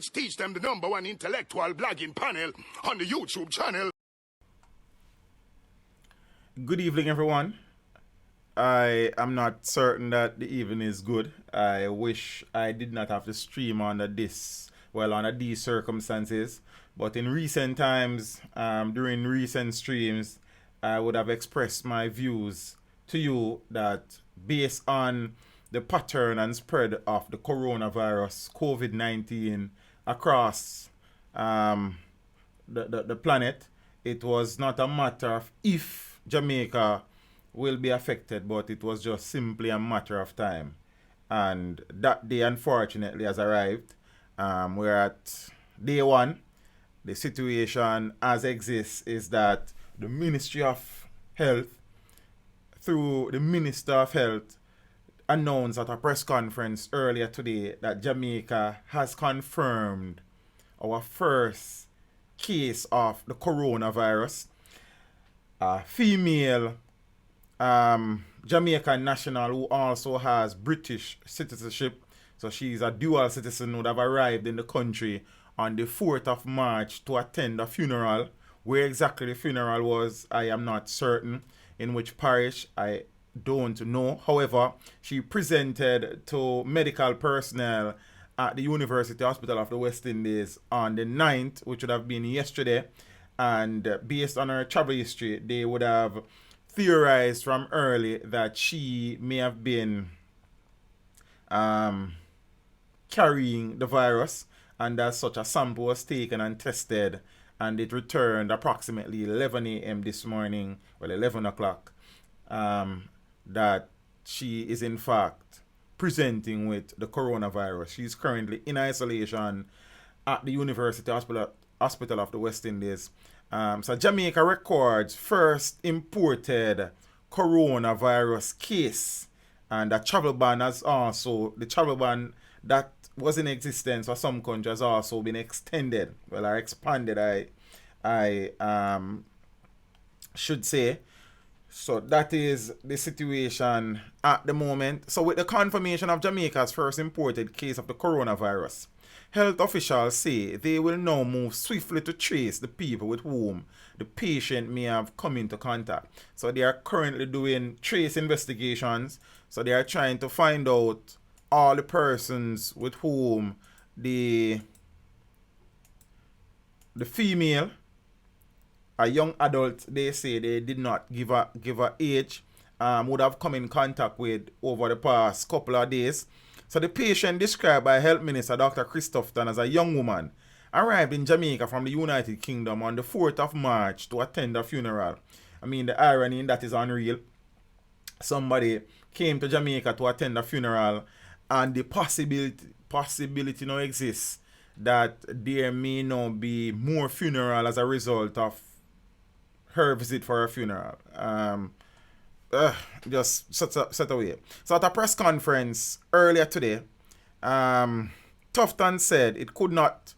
which teach them the #1 intellectual blogging panel on the YouTube channel. Good evening, everyone. I am not certain that the evening is good. I wish I did not have to stream under these circumstances. But in recent times, during recent streams, I would have expressed my views to you that based on the pattern and spread of the coronavirus, COVID-19, across the planet, it was not a matter of if Jamaica will be affected, but it was just simply a matter of time. And that day, unfortunately, has arrived. We're at day one. The situation as exists is that the Ministry of Health, through the Minister of Health, announced at a press conference earlier today that Jamaica has confirmed our first case of the coronavirus. A female Jamaican national who also has British citizenship, so she's a dual citizen, would have arrived in the country on the 4th of March to attend a funeral. Where exactly the funeral was, I am not certain. In which parish, I don't know. However, she presented to medical personnel at the University Hospital of the West Indies on the 9th, which would have been yesterday. And based on her travel history, they would have theorized from early that she may have been carrying the virus, and as such a sample was taken and tested, and it returned approximately 11 a.m. this morning, well 11 o'clock, that she is in fact presenting with the coronavirus. She's currently in isolation at the University Hospital of the West Indies. So Jamaica records first imported coronavirus case, and the travel ban that was in existence for some countries has also been extended, or expanded, I should say. So that is the situation at the moment. So with the confirmation of Jamaica's first imported case of the coronavirus, health officials say they will now move swiftly to trace the people with whom the patient may have come into contact. So they are currently doing trace investigations. So they are trying to find out all the persons with whom the female, a young adult, they say they did not give her age, would have come in contact with over the past couple of days. So the patient, described by Health Minister Dr. Christopherson as a young woman, arrived in Jamaica from the United Kingdom on the 4th of March to attend a funeral. I mean, the irony in that is unreal. Somebody came to Jamaica to attend a funeral, and the possibility now exists that there may now be more funeral as a result of her visit for a funeral. Just set away. So at a press conference earlier today, Tufton said it could not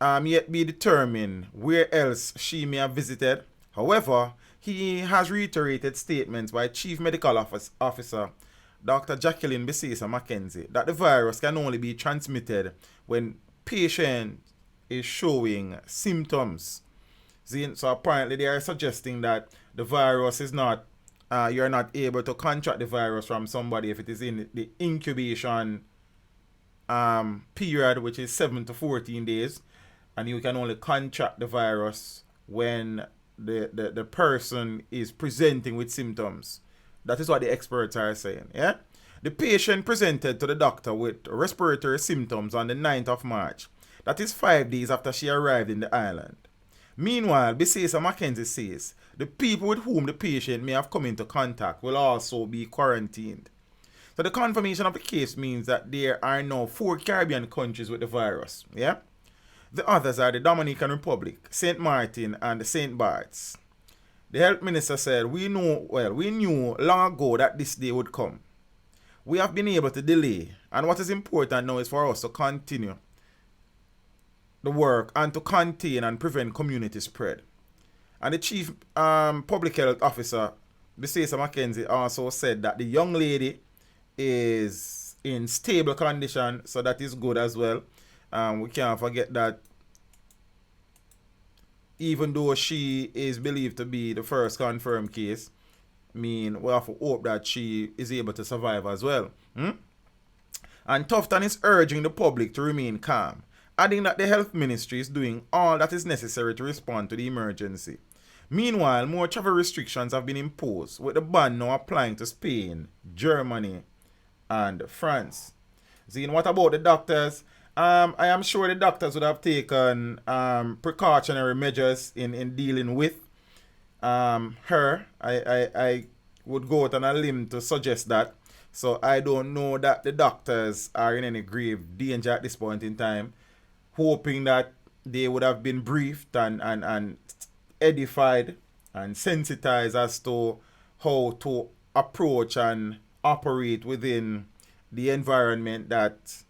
yet be determined where else she may have visited. However, he has reiterated statements by Chief Medical Officer Dr. Jacqueline Bisesa Mackenzie that the virus can only be transmitted when patient is showing symptoms. So apparently they are suggesting that the virus is not, you're not able to contract the virus from somebody if it is in the incubation period, which is 7 to 14 days, and you can only contract the virus when the person is presenting with symptoms. That is what the experts are saying. Yeah, the patient presented to the doctor with respiratory symptoms on the 9th of March. That is 5 days after she arrived in the island. Meanwhile, Bisesa Mackenzie says the people with whom the patient may have come into contact will also be quarantined. So the confirmation of the case means that there are now 4 Caribbean countries with the virus. Yeah, the others are the Dominican Republic, St. Martin, and St. Bart's. The health minister said, we knew long ago that this day would come. We have been able to delay, and what is important now is for us to continue the work and to contain and prevent community spread. And the Chief Public Health Officer, Bisesa Mackenzie, also said that the young lady is in stable condition, so that is good as well. We can't forget that even though she is believed to be the first confirmed case, we have to hope that she is able to survive as well. And Tufton is urging the public to remain calm, adding that the health ministry is doing all that is necessary to respond to the emergency. Meanwhile, more travel restrictions have been imposed, with the ban now applying to Spain, Germany, and France. Zine, what about the doctors? I am sure the doctors would have taken precautionary measures in dealing with her. I would go out on a limb to suggest that. So I don't know that the doctors are in any grave danger at this point in time, hoping that they would have been briefed and edified and sensitized as to how to approach and operate within the environment that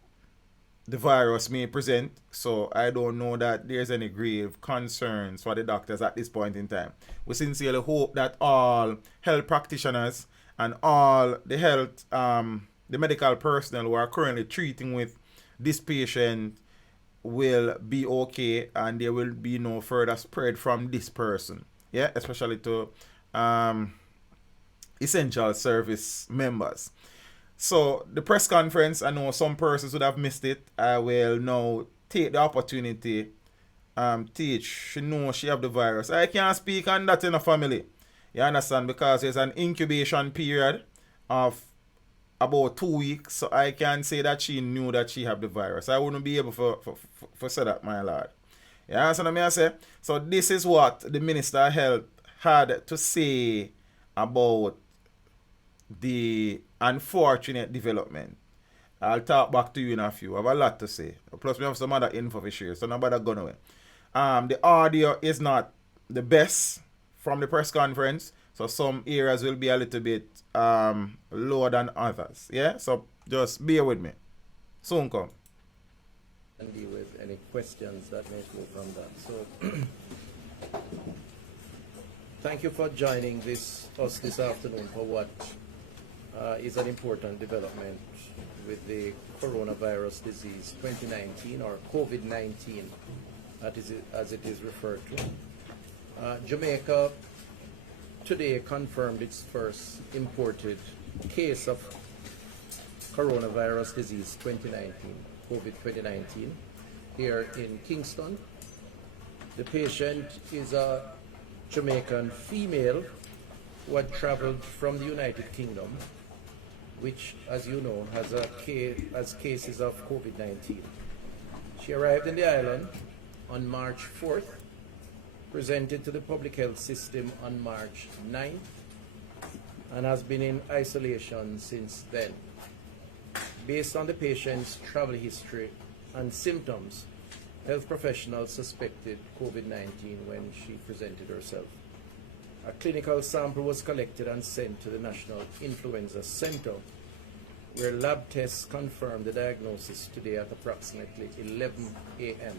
the virus may present. So I don't know that there's any grave concerns for the doctors at this point in time. We sincerely hope that all health practitioners and all the health, the medical personnel who are currently treating with this patient will be okay, and there will be no further spread from this person. Yeah, especially to essential service members. So the press conference, I know some persons would have missed it. I will now take the opportunity teach. She knows she have the virus. I can't speak on that in a family. You understand? Because there's an incubation period of about 2 weeks. So I can say that she knew that she have the virus. I wouldn't be able for say that, my lord. You understand what I say? So this is what the Minister of Health had to say about the unfortunate development. I'll talk back to you in a few. I have a lot to say. Plus, we have some other info for share, so nobody going away. The audio is not the best from the press conference, so some areas will be a little bit lower than others. Yeah, so just bear with me. Soon come. And deal with any questions that may flow from that. So, thank you for joining us this afternoon for what is an important development with the coronavirus disease 2019, or COVID-19 as it is referred to. Jamaica today confirmed its first imported case of coronavirus disease 2019, COVID-2019, here in Kingston. The patient is a Jamaican female who had traveled from the United Kingdom, which, as you know, has cases of COVID-19. She arrived in the island on March 4th, presented to the public health system on March 9th, and has been in isolation since then. Based on the patient's travel history and symptoms, health professionals suspected COVID-19 when she presented herself. A clinical sample was collected and sent to the National Influenza Center, where lab tests confirmed the diagnosis today at approximately 11 a.m.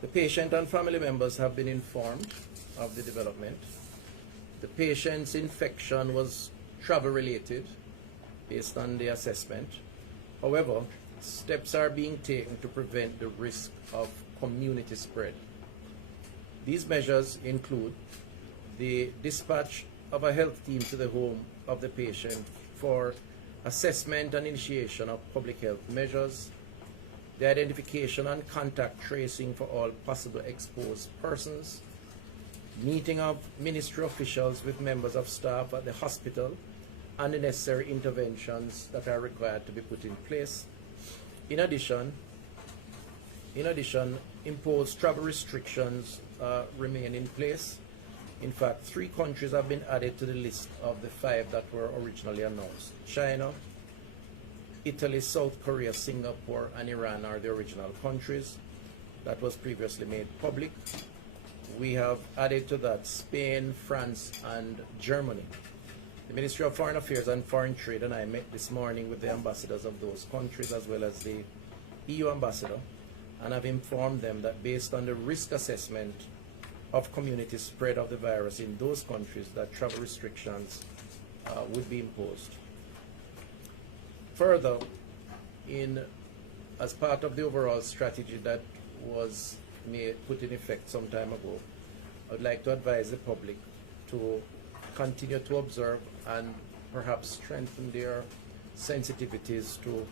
The patient and family members have been informed of the development. The patient's infection was travel-related based on the assessment. However, steps are being taken to prevent the risk of community spread. These measures include the dispatch of a health team to the home of the patient for assessment and initiation of public health measures, the identification and contact tracing for all possible exposed persons, meeting of ministry officials with members of staff at the hospital, and the necessary interventions that are required to be put in place. In addition, imposed travel restrictions remain in place. In fact, 3 countries have been added to the list of the 5 that were originally announced. China, Italy, South Korea, Singapore, and Iran are the original countries that was previously made public. We have added to that Spain, France, and Germany. The Ministry of Foreign Affairs and Foreign Trade and I met this morning with the ambassadors of those countries as well as the EU ambassador, and have informed them that based on the risk assessment of community spread of the virus in those countries, that travel restrictions would be imposed. Further, in as part of the overall strategy that was put in effect some time ago, I would like to advise the public to continue to observe and perhaps strengthen their sensitivities to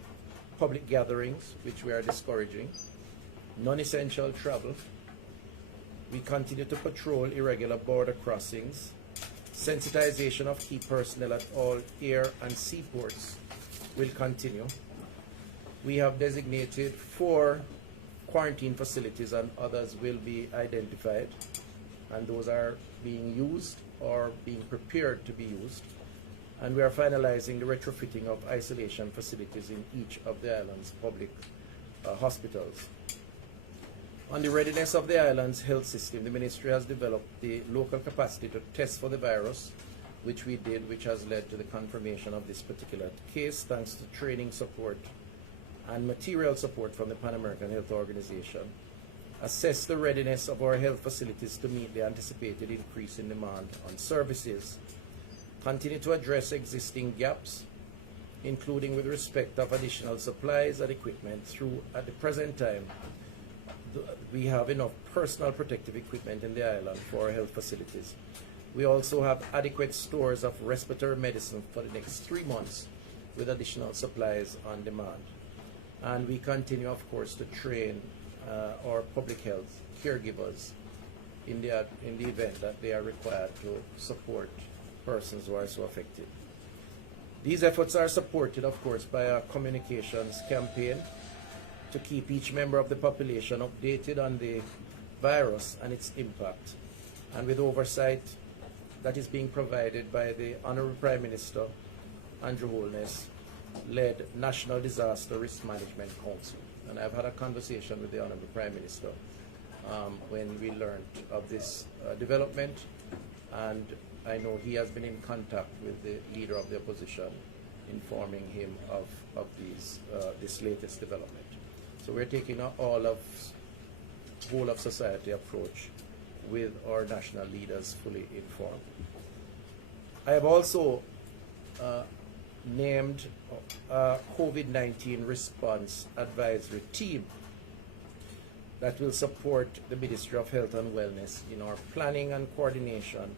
public gatherings, which we are discouraging, non-essential travel. We continue to patrol irregular border crossings, sensitization of key personnel at all air and seaports will continue. We have designated 4 quarantine facilities and others will be identified, and those are being used or being prepared to be used. And we are finalizing the retrofitting of isolation facilities in each of the island's public hospitals. On the readiness of the island's health system, the ministry has developed the local capacity to test for the virus, which we did, which has led to the confirmation of this particular case, thanks to training support and material support from the Pan American Health Organization. Assess the readiness of our health facilities to meet the anticipated increase in demand on services. Continue to address existing gaps, including with respect of additional supplies and equipment through, at the present time, we have enough personal protective equipment in the island for our health facilities. We also have adequate stores of respiratory medicine for the next 3 months with additional supplies on demand. And we continue, of course, to train our public health caregivers in the event that they are required to support persons who are so affected. These efforts are supported, of course, by a communications campaign to keep each member of the population updated on the virus and its impact, and with oversight that is being provided by the Honorable Prime Minister Andrew Holness led National Disaster Risk Management Council. And I've had a conversation with the Honorable Prime Minister when we learned of this development, and I know he has been in contact with the leader of the opposition, informing him of this latest development. So we're taking a whole of society approach with our national leaders fully informed. I have also named a COVID-19 response advisory team that will support the Ministry of Health and Wellness in our planning and coordination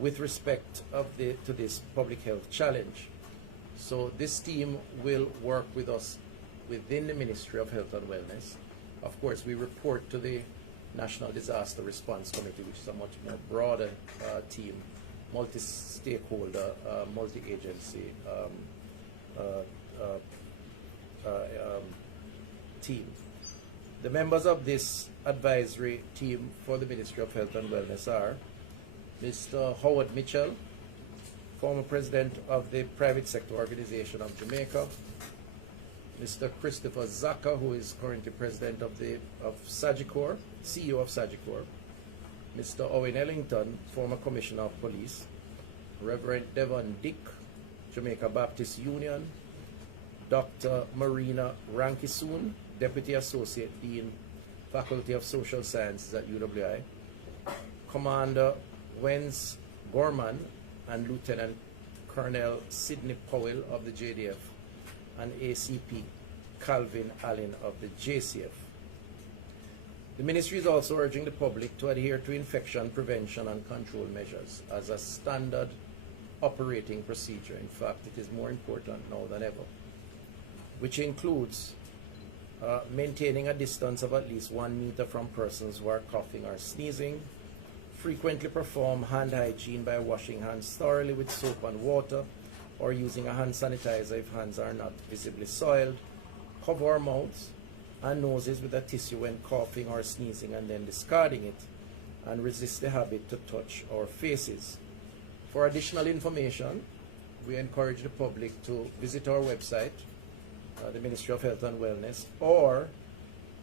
with respect to this public health challenge. So this team will work with us within the Ministry of Health and Wellness. Of course, we report to the National Disaster Response Committee, which is a much more broader team, multi-stakeholder, multi-agency team. The members of this advisory team for the Ministry of Health and Wellness are Mr. Howard Mitchell, former president of the private sector organization of Jamaica, Mr. Christopher Zaka, who is currently president of Sagicor, CEO of Sagicor, Mr. Owen Ellington, former commissioner of police, Reverend Devon Dick, Jamaica Baptist Union, Dr. Marina Rankisoon, Deputy Associate Dean, Faculty of Social Sciences at UWI, Commander Wens Gorman, and Lieutenant Colonel Sidney Powell of the JDF, and ACP Calvin Allen of the JCF. The ministry is also urging the public to adhere to infection prevention and control measures as a standard operating procedure. In fact, it is more important now than ever, which includes maintaining a distance of at least 1 meter from persons who are coughing or sneezing, frequently perform hand hygiene by washing hands thoroughly with soap and water, or using a hand sanitizer if hands are not visibly soiled, cover our mouths and noses with a tissue when coughing or sneezing and then discarding it, and resist the habit to touch our faces. For additional information, we encourage the public to visit our website, the Ministry of Health and Wellness, or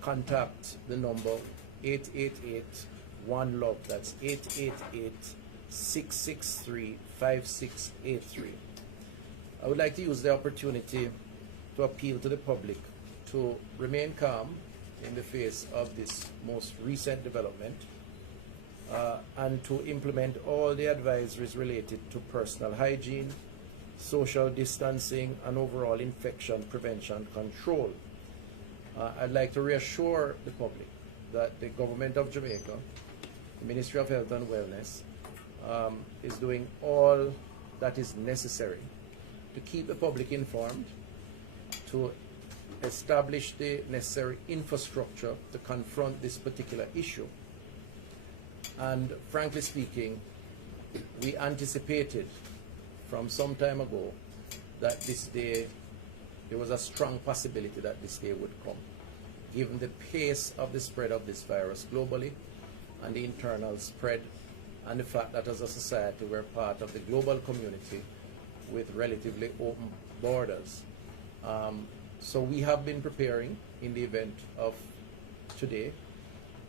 contact the number 888-1-LOVE. That's 888-663-5683. I would like to use the opportunity to appeal to the public to remain calm in the face of this most recent development and to implement all the advisories related to personal hygiene, social distancing, and overall infection prevention control. I'd like to reassure the public that the government of Jamaica, the Ministry of Health and Wellness, is doing all that is necessary to keep the public informed, to establish the necessary infrastructure to confront this particular issue. And frankly speaking, we anticipated from some time ago that this day, there was a strong possibility that this day would come, given the pace of the spread of this virus globally and the internal spread, and the fact that as a society we're part of the global community with relatively open borders. So we have been preparing in the event of today,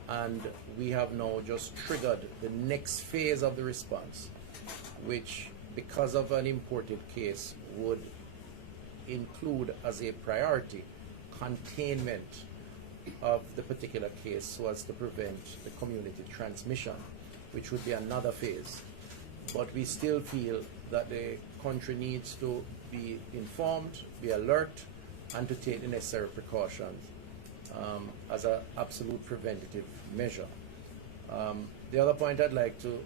and we have now just triggered the next phase of the response, which, because of an imported case, would include as a priority containment of the particular case so as to prevent the community transmission, which would be another phase. But we still feel that the country needs to be informed, be alert, and to take the necessary precautions as an absolute preventative measure. The other point I'd like to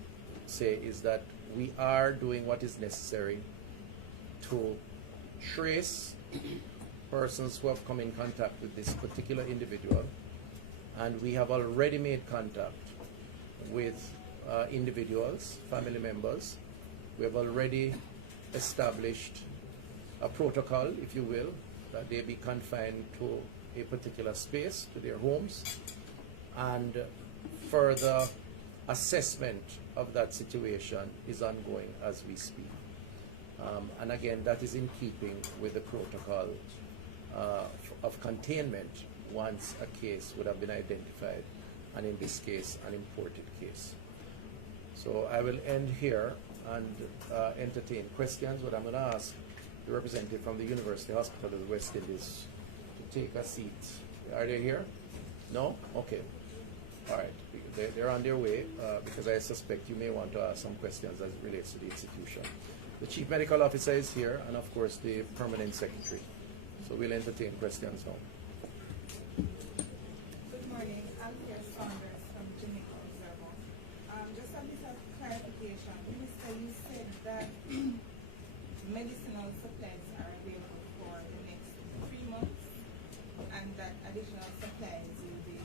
say is that we are doing what is necessary to trace persons who have come in contact with this particular individual, and we have already made contact with individuals, family members. We have already established a protocol, if you will, that they be confined to a particular space, to their homes, and further assessment of that situation is ongoing as we speak. And again, that is in keeping with the protocol of containment once a case would have been identified, and in this case, an imported case. So I will end here and entertain questions, but I'm going to ask the representative from the University Hospital of the West Indies to take a seat. Are they here? No? Okay. All right. They're on their way because I suspect you may want to ask some questions as it relates to the institution. The Chief Medical Officer is here, and of course the Permanent Secretary. So we'll entertain questions now. Good morning. I'm here, Saunders from Jamaica Observer. Just a bit of clarification. Minister, you said that medicinal supplies are available for the next 3 months, and that additional supplies will be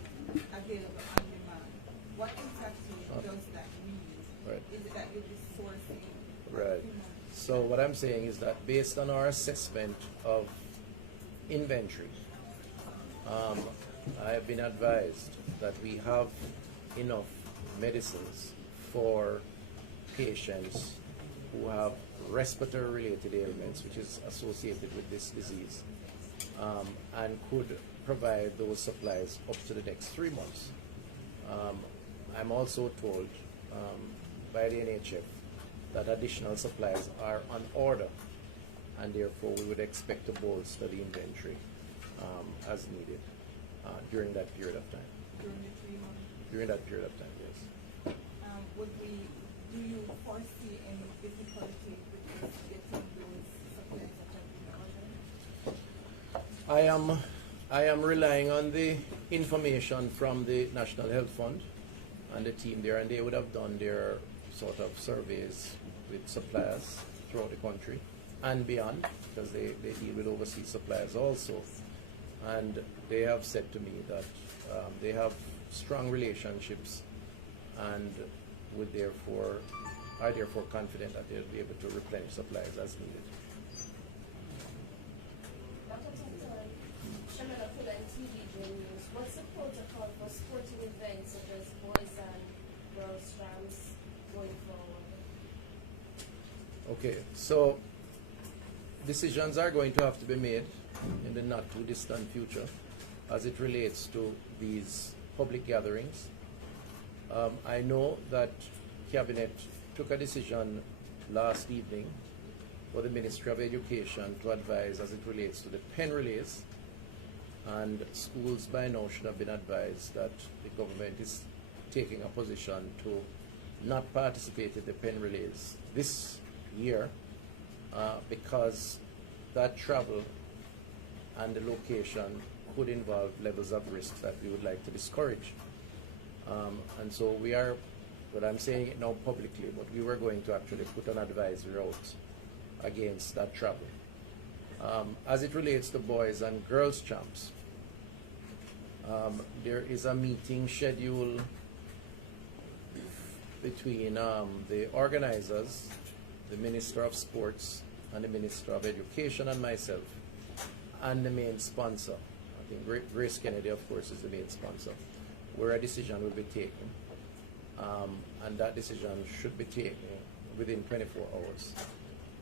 available on demand. What exactly does that mean? Right. Is it that you'll be sourcing? Right. So what I'm saying is that based on our assessment of inventory, I have been advised that we have enough medicines for patients who have respiratory-related ailments, which is associated with this disease, and could provide those supplies up to the next 3 months. I'm also told by the NHF that additional supplies are on order, and therefore we would expect to bolster the inventory as needed during that period of time. During the 3 months? During that period of time, yes. Do you foresee any difficulty with getting those supplies that have been ordered? I am relying on the information from the National Health Fund and the team there, and they would have done their sort of surveys with suppliers throughout the country and beyond, because they deal with overseas suppliers also. And they have said to me that they have strong relationships and are therefore confident that they'll be able to replenish supplies as needed. What's the protocol for sporting events such as boys and girls trams going forward? Okay, so decisions are going to have to be made in the not too distant future as it relates to these public gatherings. I know that Cabinet took a decision last evening for the Ministry of Education to advise as it relates to the pen relays, and schools by now should have been advised that the government is taking a position to not participate in the pen relays this year because that travel and the location could involve levels of risk that we would like to discourage. And so we are, but I'm saying it now publicly, but we were going to actually put an advisory out against that travel. As it relates to boys and girls champs, there is a meeting scheduled between the organizers, the Minister of Sports and the Minister of Education and myself, and the main sponsor. I think Grace Kennedy, of course, is the main sponsor, where a decision will be taken. And that decision should be taken within 24 hours.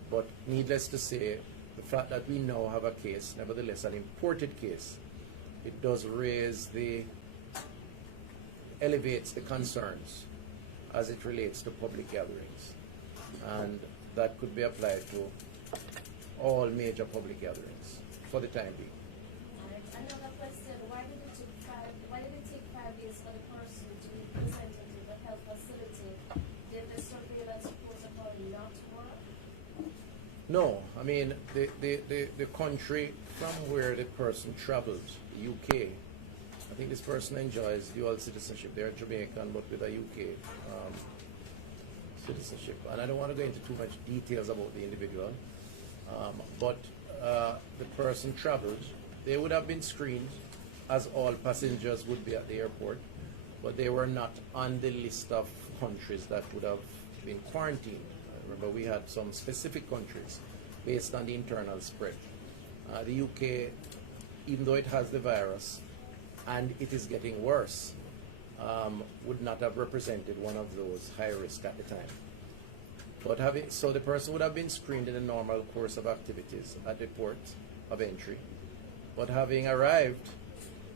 But needless to say, the fact that we now have a case, nevertheless an imported case, it does elevates the concerns as it relates to public gatherings. And that could be applied to all major public gatherings for the time being. Another question, why did it take 5 days for the person to be presented to the health facility? Did the surveillance protocol not work? No, I mean, the country from where the person traveled, the UK, I think this person enjoys dual citizenship. They're Jamaican, but with a UK citizenship. And I don't want to go into too much details about the individual, but the person traveled. They would have been screened, as all passengers would be at the airport, but they were not on the list of countries that would have been quarantined. Remember, we had some specific countries based on the internal spread. The UK, even though it has the virus, and it is getting worse, would not have represented one of those high risk at the time. But so the person would have been screened in the normal course of activities at the port of entry. But having arrived,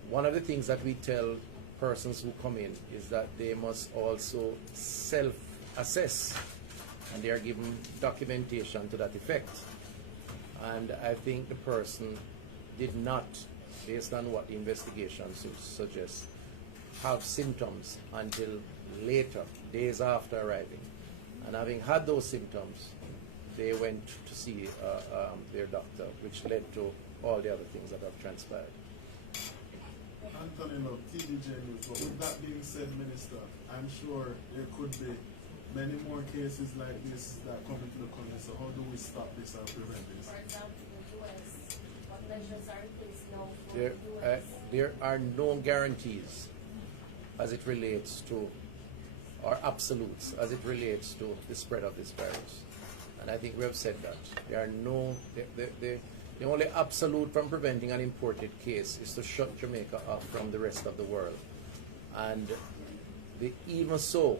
one of the things that we tell persons who come in is that they must also self-assess, and they are given documentation to that effect. And I think the person did not, based on what the investigation suggests, have symptoms until later, days after arriving. And having had those symptoms, they went to see their doctor, which led to all the other things that have transpired. Anthony, look, TVJ News, but with that being said, Minister, I'm sure there could be many more cases like this that come into the country. So how do we stop this or prevent this? For example, the US, what measures are in place now for the US? There are no guarantees as it relates to, or absolutes as it relates to the spread of this virus. And I think we have said that. There are no, the only absolute from preventing an imported case is to shut Jamaica off from the rest of the world. And even so,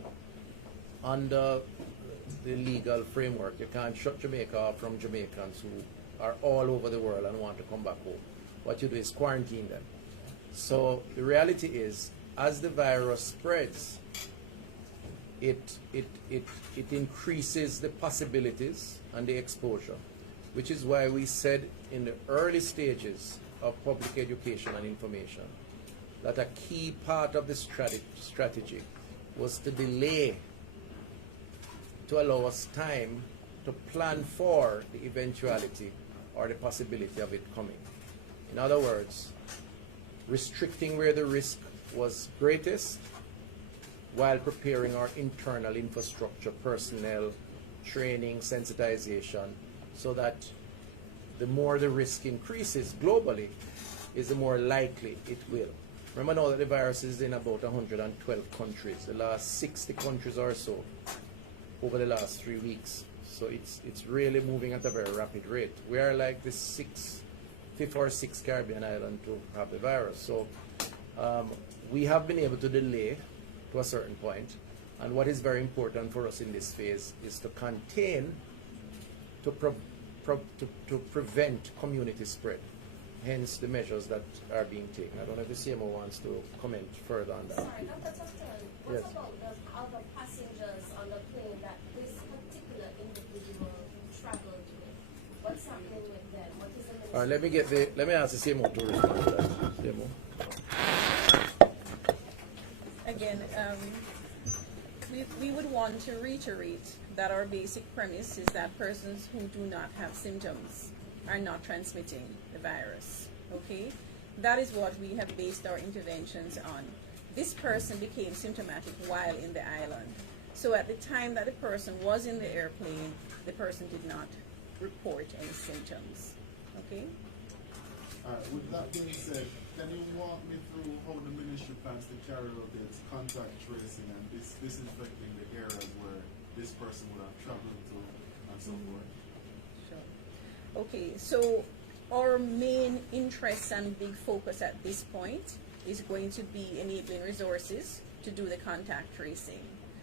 under the legal framework, you can't shut Jamaica off from Jamaicans who are all over the world and want to come back home. What you do is quarantine them. So the reality is, as the virus spreads, it increases the possibilities and the exposure, which is why we said in the early stages of public education and information that a key part of the strategy was to delay, to allow us time to plan for the eventuality or the possibility of it coming. In other words, restricting where the risk was greatest while preparing our internal infrastructure, personnel, training, sensitization, so that the more the risk increases globally, is the more likely it will. Remember now that the virus is in about 112 countries, the last 60 countries or so over the last 3 weeks. So it's really moving at a very rapid rate. We are like the fifth or sixth Caribbean island to have the virus. So we have been able to delay to a certain point. And what is very important for us in this phase is to contain, to prevent community spread. Hence the measures that are being taken. I don't know if the CMO wants to comment further on that. Sorry, Dr. Tufton, what Yes. about the other passengers on the plane that this particular individual traveled with? What's happening with them? What is the All right, let me ask the CMO to respond to that. CMO. Again, we would want to reiterate that our basic premise is that persons who do not have symptoms are not transmitting the virus, okay? that is what we have based our interventions on. This person became symptomatic while in the island. So at the time that the person was in the airplane, the person did not report any symptoms. Okay? With that being said, can you walk me through how the ministry plans to carry out its contact tracing and disinfecting the areas where this person would have traveled to and so forth? Sure. Okay, so our main interest and big focus at this point is going to be enabling resources to do the contact tracing.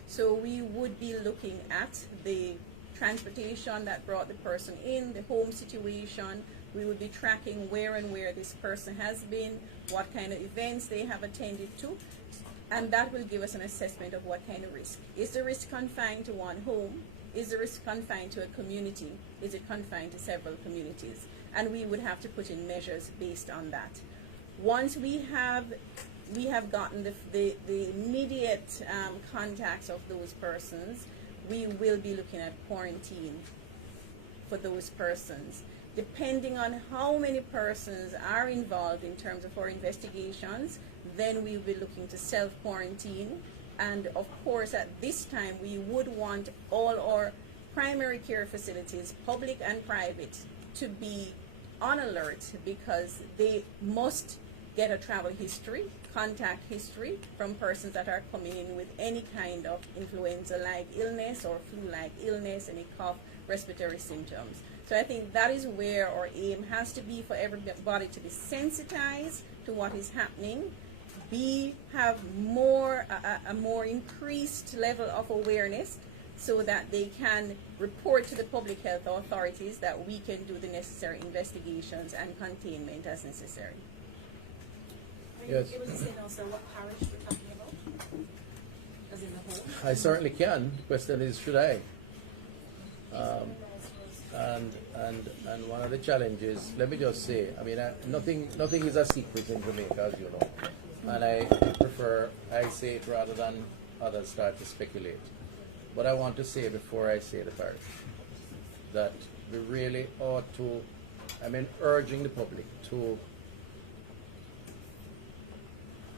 So we would be looking at the transportation that brought the person in, the home situation. We would be tracking where and where this person has been, what kind of events they have attended to, and that will give us an assessment of what kind of risk. Is the risk confined to one home? Is the risk confined to a community? Is it confined to several communities? And we would have to put in measures based on that. Once we have gotten the immediate contacts of those persons, we will be looking at quarantine for those persons. Depending on how many persons are involved in terms of our investigations, then we will be looking to self-quarantine. And of course, at this time, we would want all our primary care facilities, public and private, to be on alert, because they must get a travel history, contact history from persons that are coming in with any kind of influenza-like illness or flu-like illness, any cough, respiratory symptoms. So I think that is where our aim has to be, for everybody to be sensitized to what is happening, have a more increased level of awareness, so that they can report to the public health authorities that we can do the necessary investigations and containment as necessary. Yes. Able to say also what parish we're talking about? As in the whole? I certainly can. The question is, should I? And one of the challenges, let me just say, I mean, nothing is a secret in Jamaica, as you know. And I prefer I say it rather than others start to speculate. But I want to say before I say the parish that we really ought to, urging the public to,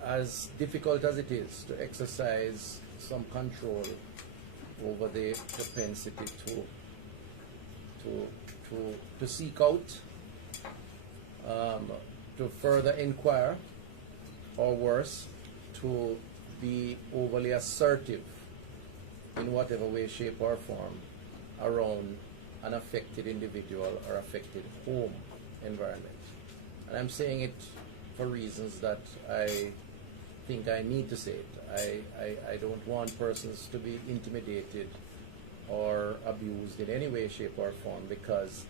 as difficult as it is, to exercise some control over the propensity to seek out, to further inquire, or worse, to be overly assertive in whatever way, shape, or form around an affected individual or affected home environment. And I'm saying it for reasons that I think I need to say it. I don't want persons to be intimidated or abused in any way, shape, or form because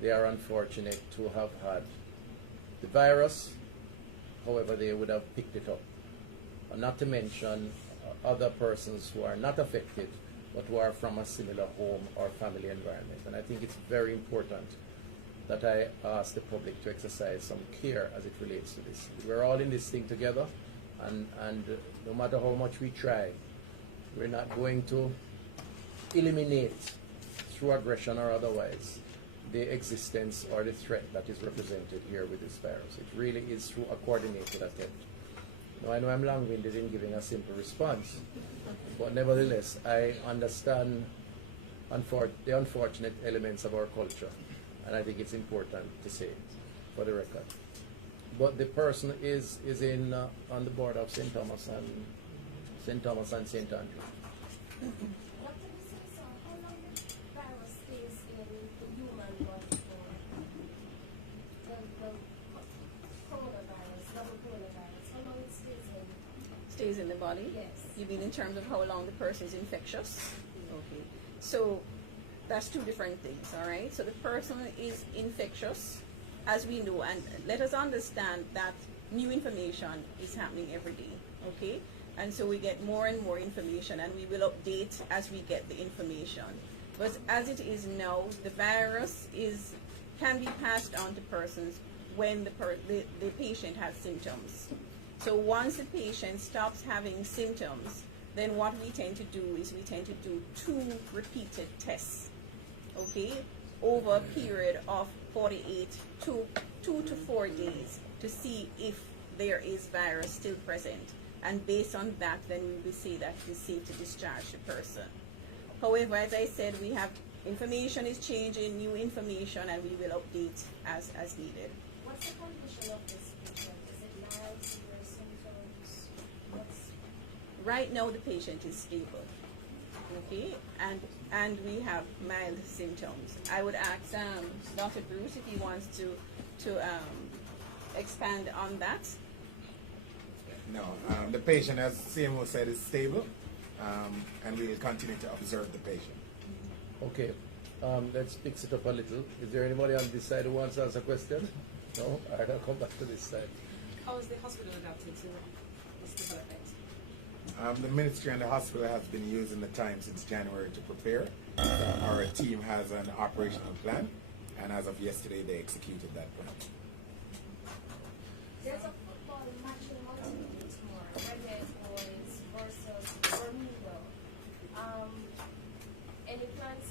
they are unfortunate to have had the virus, however they would have picked it up. Not to mention other persons who are not affected but who are from a similar home or family environment. And I think it's very important that I ask the public to exercise some care as it relates to this. We're all in this thing together, and no matter how much we try, we're not going to eliminate through aggression or otherwise the existence or the threat that is represented here with this virus. It really is through a coordinated attempt. Now, I know I'm long-winded in giving a simple response, but nevertheless, I understand the unfortunate elements of our culture, and I think it's important to say it for the record. But the person is in on the board of St. Thomas and St. Andrew. Dr. D'Souza, how long the virus stays in the human body for? The coronavirus, double coronavirus, how long it stays in? Stays in the body? Yes. You mean in terms of how long the person is infectious? Okay. So that's two different things, all right? So the person is infectious, as we know, and let us understand that new information is happening every day, okay? And so we get more and more information, and we will update as we get the information. But as it is now, the virus can be passed on to persons when the patient has symptoms. So once the patient stops having symptoms, then what we tend to do is we tend to do 2 repeated tests, okay, over a period of 2 to 4 days. to see if there is virus still present. And based on that, then we will say that it is safe to discharge the person. However, as I said, we have information is changing, new information, and we will update as needed. What's the condition of this patient? Is it mild, severe symptoms? Right now, the patient is stable. Okay, and we have mild symptoms. I would ask Dr. Bruce if he wants to expand on that. No, the patient, as CMO said, is stable, and we will continue to observe the patient. Okay, let's fix it up a little. Is there anybody on this side who wants to ask a question? No? All right, I'll come back to this side. How is the hospital adapted to this development? The ministry and the hospital has been using the time since January to prepare. Our team has an operational plan, and as of yesterday, they executed that plan. There's a football match in Monterey tomorrow, Red Boys versus Bermuda. Any plans,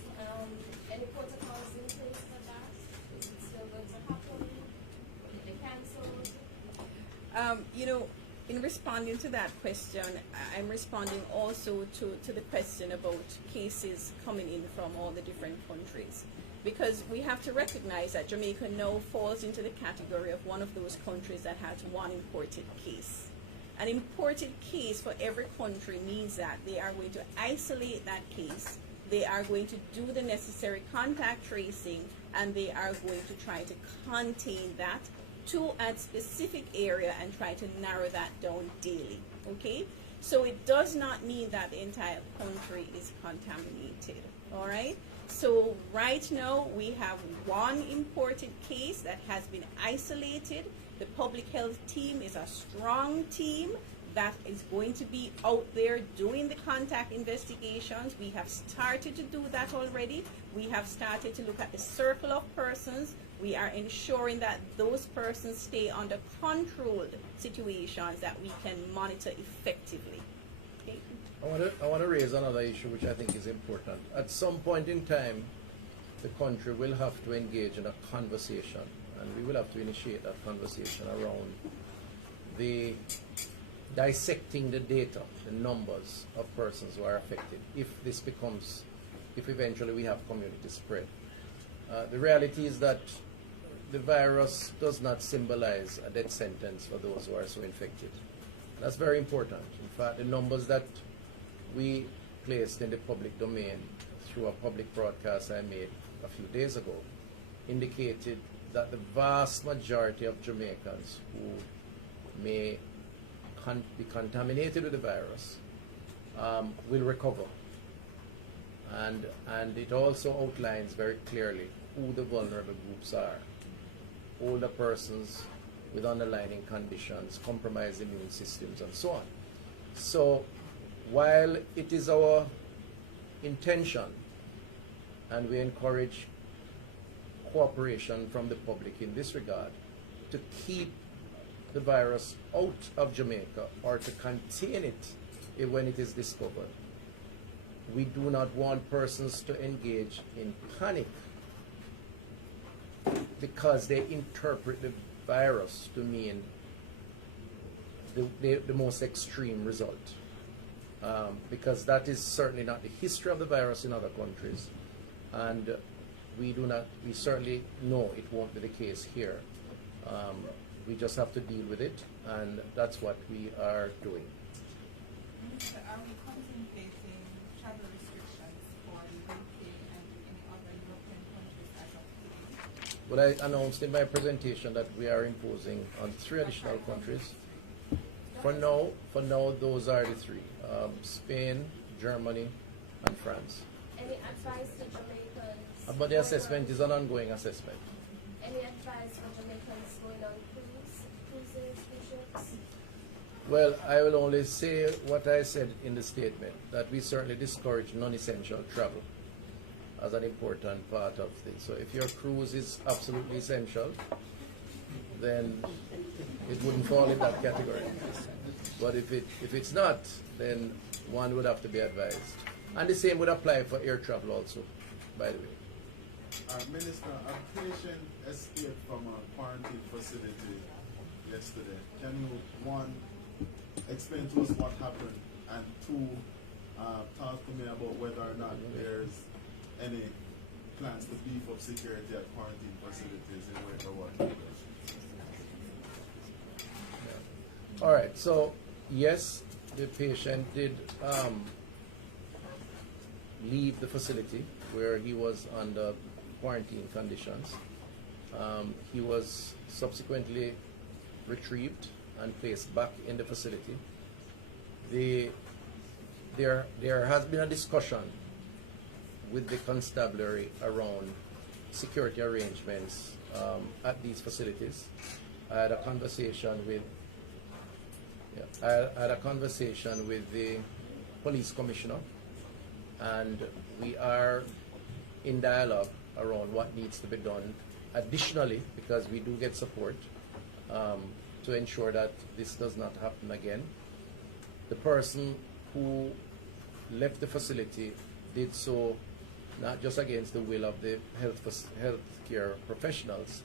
any protocols in place for that? Is it still going to happen? Will it be cancelled? In responding to that question, I'm responding also to the question about cases coming in from all the different countries. Because we have to recognize that Jamaica now falls into the category of one of those countries that has one imported case. An imported case for every country means that they are going to isolate that case, they are going to do the necessary contact tracing, and they are going to try to contain that to a specific area and try to narrow that down daily. Okay? So it does not mean that the entire country is contaminated. All right? So right now we have one imported case that has been isolated. The public health team is a strong team that is going to be out there doing the contact investigations. We have started to do that already. We have started to look at the circle of persons. We are ensuring that those persons stay under controlled situations that we can monitor effectively. Okay? I want to raise another issue which I think is important. At some point in time, the country will have to engage in a conversation, and we will have to initiate that conversation around the dissecting the data, the numbers of persons who are affected, if eventually we have community spread. The reality is that the virus does not symbolize a death sentence for those who are so infected. That's very important. In fact, the numbers that we placed in the public domain through a public broadcast I made a few days ago indicated that the vast majority of Jamaicans who may be contaminated with the virus will recover. And it also outlines very clearly who the vulnerable groups are. Older persons with underlying conditions, compromised immune systems, and so on. So while it is our intention, and we encourage cooperation from the public in this regard, to keep the virus out of Jamaica or to contain it when it is discovered, we do not want persons to engage in panic because they interpret the virus to mean the most extreme result. Because that is certainly not the history of the virus in other countries, and we certainly know it won't be the case here. We just have to deal with it, and that's what we are doing. Minister, are we contemplating travel restrictions for the UK and any other European countries as of today? Well, I announced in my presentation that we are imposing on 3 additional countries. For now, those are the 3: Spain, Germany, and France. Any advice to Jamaicans? But the assessment is an ongoing assessment. Any advice for Jamaicans going on cruises, ships? Well, I will only say what I said in the statement, that we certainly discourage non-essential travel as an important part of this. So if your cruise is absolutely essential, then it wouldn't fall in that category. But if it's not, then one would have to be advised. And the same would apply for air travel also, by the way. Minister, a patient escaped from a quarantine facility yesterday. Can you, one, explain to us what happened, and two, talk to me about whether or not there's any plans to beef up security at quarantine facilities in Wake or what? All right, so yes, the patient did leave the facility where he was under quarantine conditions. He was subsequently retrieved and placed back in the facility. There has been a discussion with the constabulary around security arrangements at these facilities. I had a conversation with the police commissioner, and we are in dialogue around what needs to be done additionally, because we do get support to ensure that this does not happen again. The person who left the facility did so not just against the will of the healthcare professionals,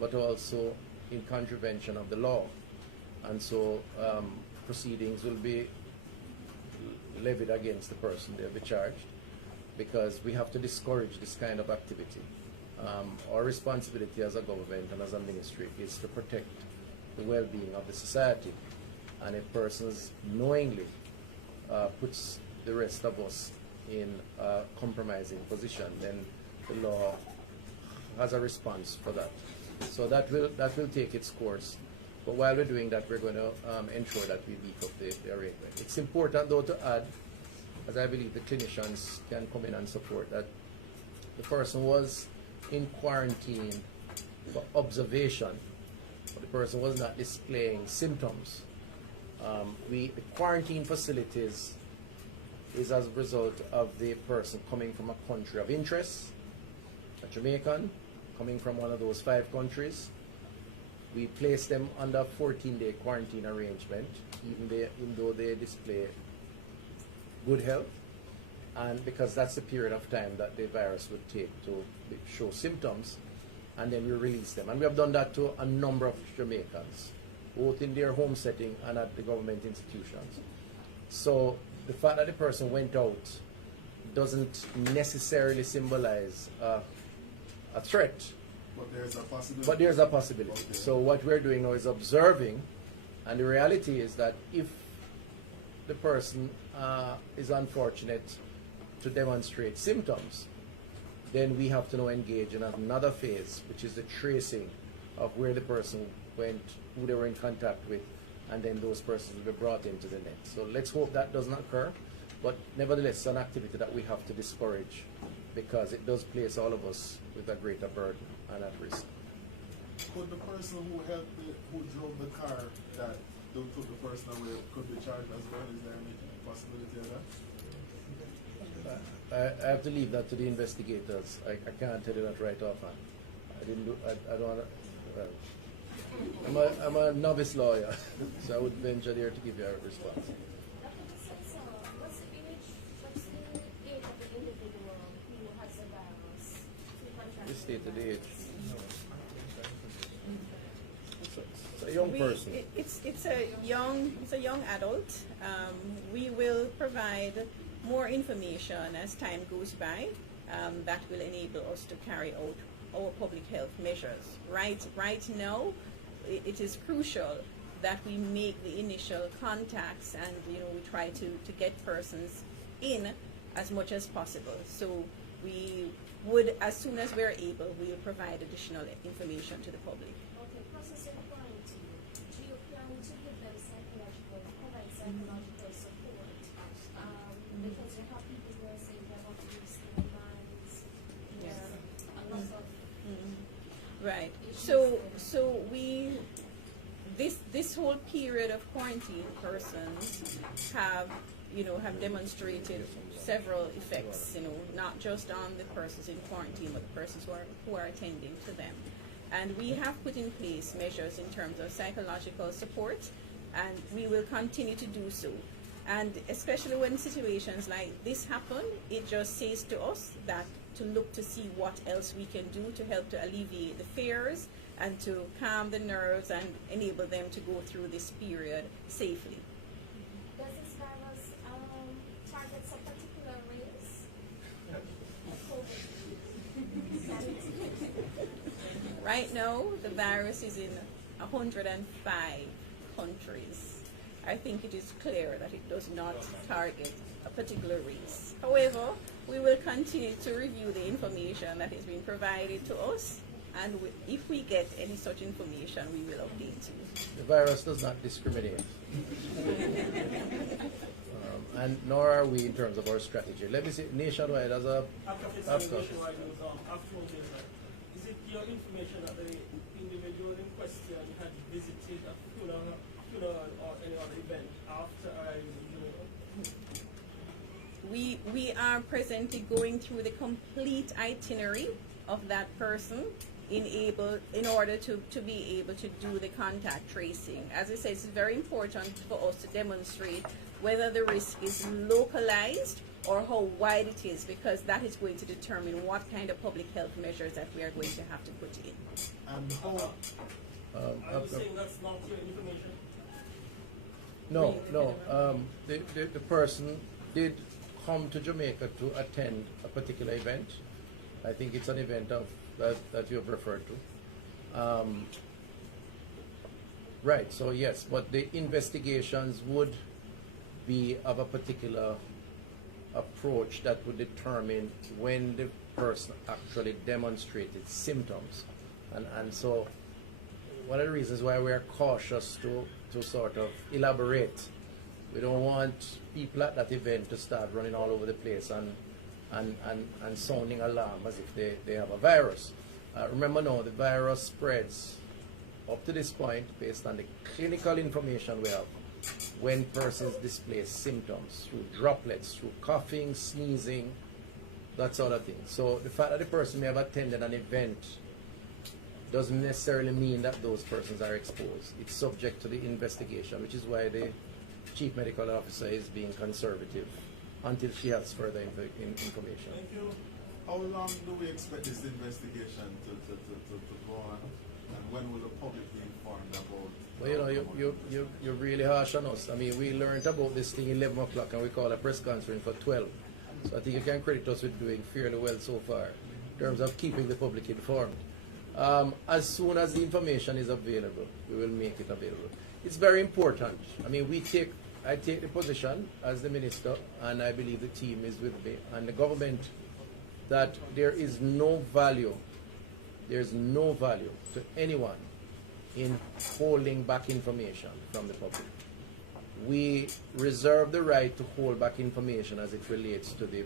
but also in contravention of the law. And so proceedings will be levied against the person. They'll be charged, because we have to discourage this kind of activity. Our responsibility as a government and as a ministry is to protect the well-being of the society. And if persons knowingly puts the rest of us in a compromising position, then the law has a response for that. So that will take its course. But while we're doing that, we're going to ensure that we beef up the arrangement. It's important, though, to add, as I believe the clinicians can come in and support, that the person was in quarantine for observation, but the person was not displaying symptoms. The quarantine facilities is as a result of the person coming from a country of interest, a Jamaican, coming from one of those 5 countries. We place them under a 14-day quarantine arrangement, even though they display good health, and because that's the period of time that the virus would take to show symptoms, and then we release them. And we have done that to a number of Jamaicans, both in their home setting and at the government institutions. So the fact that the person went out doesn't necessarily symbolize a threat. But there's a possibility. But there's a possibility. Okay. So what we're doing now is observing, and the reality is that if the person is unfortunate to demonstrate symptoms, then we have to now engage in another phase, which is the tracing of where the person went, who they were in contact with, and then those persons will be brought into the net. So let's hope that doesn't occur, but nevertheless, it's an activity that we have to discourage, because it does place all of us with a greater burden and at risk. Could the person who who drove the car that took the person away, could be charged as well? Is there any possibility of that? I have to leave that to the investigators. I can't tell you that right off. I don't want to. I'm a novice lawyer, so I would venture there to give you a response. What's the age of the individual who has the virus? The state of the age. It's a young person. It's a young adult. We will provide more information as time goes by that will enable us to carry out our public health measures. Right now, it is crucial that we make the initial contacts, and we try to get persons in as much as possible. So we would, as soon as we're able, we will provide additional information to the public. Okay, process of quarantine. Do you plan to give them provide psychological support? Because you have people who are saying they want to use their minds. There are a lot of Right. issues So we this whole period of quarantine, persons have demonstrated several effects, not just on the persons in quarantine, but the persons who are attending to them. And we have put in place measures in terms of psychological support, and we will continue to do so. And especially when situations like this happen, it just says to us that to look to see what else we can do to help to alleviate the fears and to calm the nerves and enable them to go through this period safely. Does this virus target a particular race? Right now, the virus is in 105 countries. I think it is clear that it does not target a particular race. However, we will continue to review the information that is being provided to us, and if we get any such information, we will update you. The virus does not discriminate. And nor are we in terms of our strategy. Let me see, nationwide as a Nationwide is it your information that the individual in question had visited a funeral or any other event after We are presently going through the complete itinerary of that person in order to be able to do the contact tracing. As I said, it's very important for us to demonstrate whether the risk is localized or how wide it is, because that is going to determine what kind of public health measures that we are going to have to put in. And how, are you saying that's not your information? No. The person did come to Jamaica to attend a particular event. I think it's an event that you have referred to. Right, so yes, but the investigations would be of a particular approach that would determine when the person actually demonstrated symptoms. And so one of the reasons why we are cautious to sort of elaborate. We don't want people at that event to start running all over the place and sounding alarm as if they have a virus. Remember now, the virus spreads up to this point based on the clinical information we have when persons display symptoms through droplets, through coughing, sneezing, that sort of thing. So the fact that the person may have attended an event doesn't necessarily mean that those persons are exposed. It's subject to the investigation, which is why the Chief Medical Officer is being conservative until she has further information. thank you. How long do we expect this investigation to go on? And when will the public be informed about? Well, you're really harsh on us. I mean, we learned about this thing 11 o'clock and we call a press conference for 12. So I think you can credit us with doing fairly well so far in terms of keeping the public informed. As soon as the information is available, we will make it available. It's very important. I mean, I take the position as the minister, and I believe the team is with me, and the government, that there is no value to anyone in holding back information from the public. We reserve the right to hold back information as it relates to the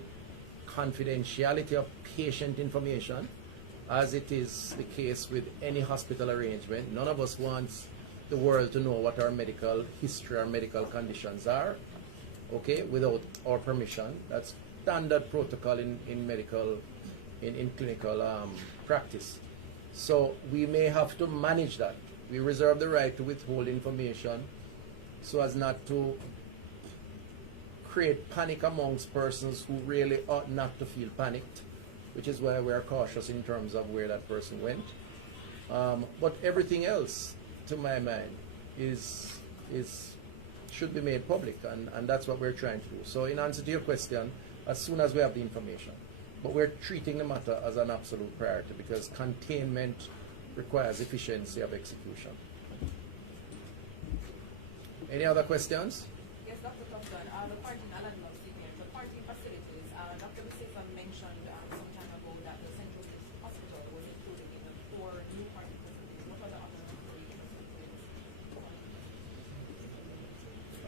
confidentiality of patient information, as it is the case with any hospital arrangement. None of us wants the world to know what our medical history, our medical conditions are, okay, without our permission. That's standard protocol in clinical practice. So we may have to manage that. We reserve the right to withhold information so as not to create panic amongst persons who really ought not to feel panicked, which is why we are cautious in terms of where that person went. But everything else, to my mind, should be made public, and that's what we're trying to do. So in answer to your question, as soon as we have the information, but we're treating the matter as an absolute priority because containment requires efficiency of execution. Any other questions? Yes, Dr. Thompson, the quarantine, I'll not speaking, the quarantine facilities, Dr. Bissison mentioned some time ago that the Central Hospital was included in the 4 new quarantine facilities. What are the other facilities?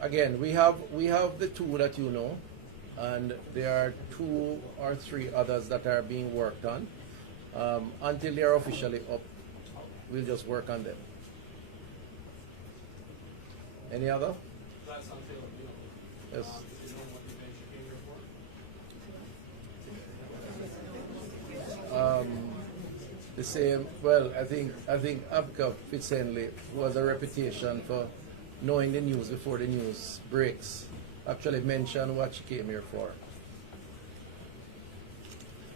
Again, we have the 2 that you know, and there are 2 or 3 others that are being worked on. Until they are officially up, we'll just work on them. Any other? That's until, Yes. if you know what event you came here for? The same. Well, I think Abka Fitzhenley, who has a reputation for knowing the news before the news breaks, actually mentioned what she came here for.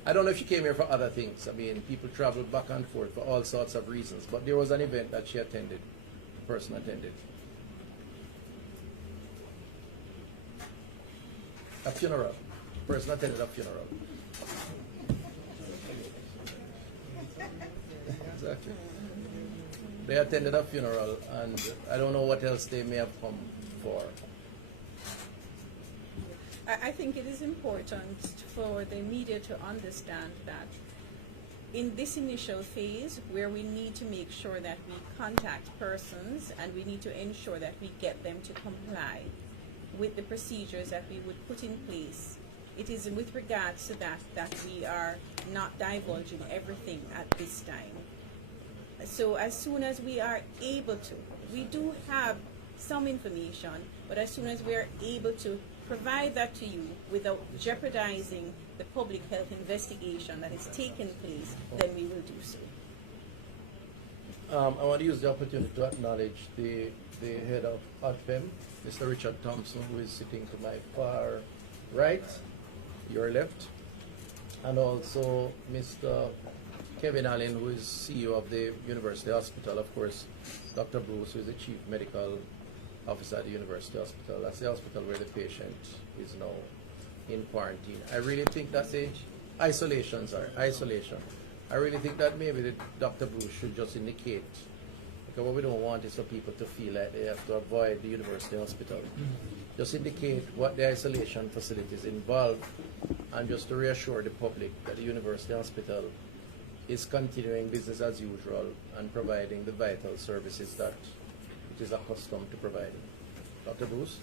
I don't know if she came here for other things. I mean, people travel back and forth for all sorts of reasons. But there was an event that she attended, the person attended. A funeral. The person attended a funeral. Exactly. They attended a funeral, and I don't know what else they may have come for. I think it is important for the media to understand that in this initial phase, where we need to make sure that we contact persons and we need to ensure that we get them to comply with the procedures that we would put in place, it is with regards to that we are not divulging everything at this time. So as soon as we are able to, we do have some information, but as soon as we are able to provide that to you without jeopardizing the public health investigation that is taking place, then we will do so. I want to use the opportunity to acknowledge the head of ADFEM, Mr. Richard Thompson, who is sitting to my far right, your left, and also Mr. Kevin Allen, who is CEO of the University Hospital, of course, Dr. Bruce, who is the Chief Medical Officer at the University Hospital. That's the hospital where the patient is now in quarantine. I really think that's isolation. I really think that maybe Dr. Bruce should just indicate, because what we don't want is for people to feel like they have to avoid the University Hospital. Just indicate what the isolation facilities involve, and just to reassure the public that the University Hospital is continuing business as usual and providing the vital services that it is accustomed to providing. Dr. Bruce?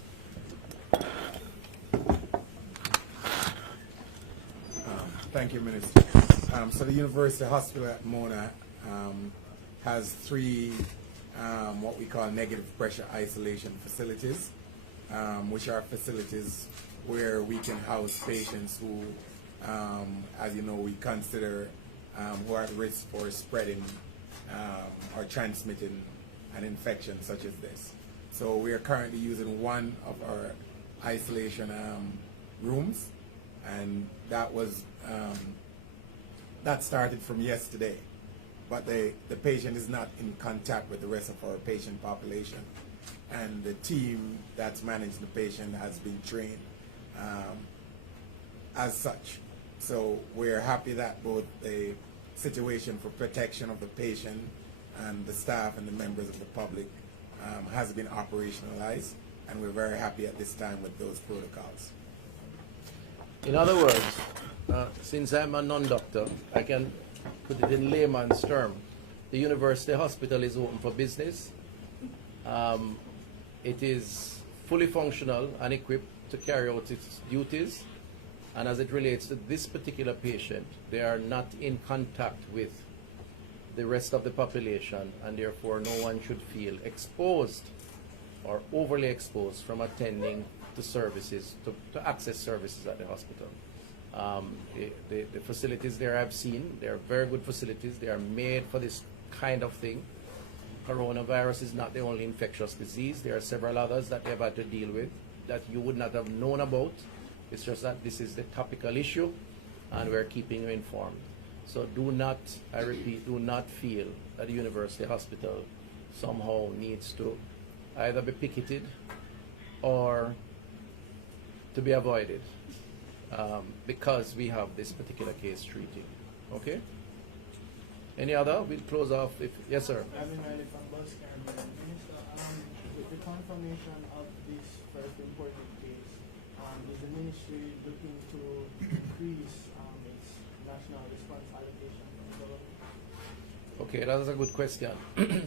Thank you, Minister. So the University Hospital at Mona has three what we call negative pressure isolation facilities, which are facilities where we can house patients who, as you know, we consider who are at risk for spreading or transmitting an infection such as this. So we are currently using one of our isolation rooms, and that was that started from yesterday. But the patient is not in contact with the rest of our patient population, and the team that's managing the patient has been trained as such. So we're happy that both the situation for protection of the patient and the staff and the members of the public has been operationalized, and we're very happy at this time with those protocols. In other words, since I'm a non-doctor, I can put it in layman's term. The University Hospital is open for business. It is fully functional and equipped to carry out its duties. And as it relates to this particular patient, they are not in contact with the rest of the population, and therefore no one should feel exposed or overly exposed from attending to services, to access services at the hospital. The facilities there I've seen, they are very good facilities. They are made for this kind of thing. Coronavirus is not the only infectious disease. There are several others that they've had to deal with that you would not have known about. It's just that this is the topical issue, and we're keeping you informed. So do not, I repeat, do not feel that the University Hospital somehow needs to either be picketed or to be avoided because we have this particular case treating. Okay? Any other? We'll close off. Yes, sir. Minister, with the confirmation of this first important case, is the ministry looking to increase its national response allocation from the government? Okay, that is a good question.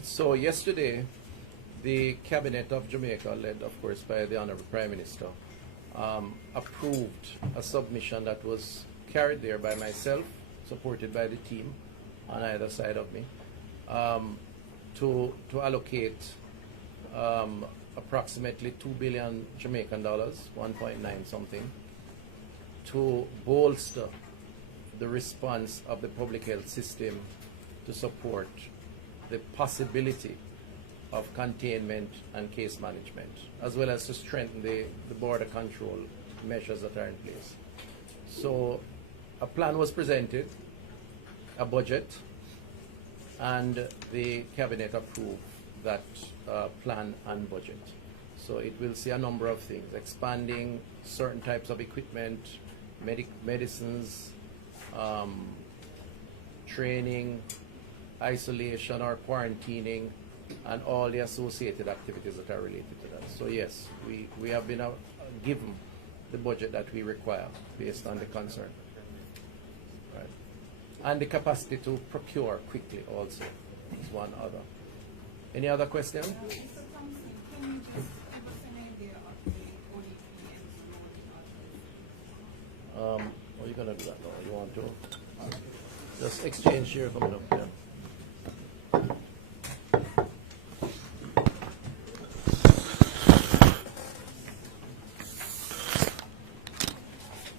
So yesterday, the cabinet of Jamaica, led of course by the Honorable Prime Minister, approved a submission that was carried there by myself, supported by the team on either side of me, to allocate approximately 2 billion Jamaican dollars, 1.9 something, to bolster the response of the public health system to support the possibility of containment and case management, as well as to strengthen the border control measures that are in place. So a plan was presented, a budget, and the cabinet approved that plan and budget. So it will see a number of things: expanding certain types of equipment, medicines, training, isolation or quarantining, and all the associated activities that are related to that. So yes, we have been given the budget that we require based on the concern. Right. And the capacity to procure quickly also is one other. Any other question? Mr. Thompson, can you just give us an idea of the ODP and loading How are you going to do that now? You want to? Just exchange here coming up here.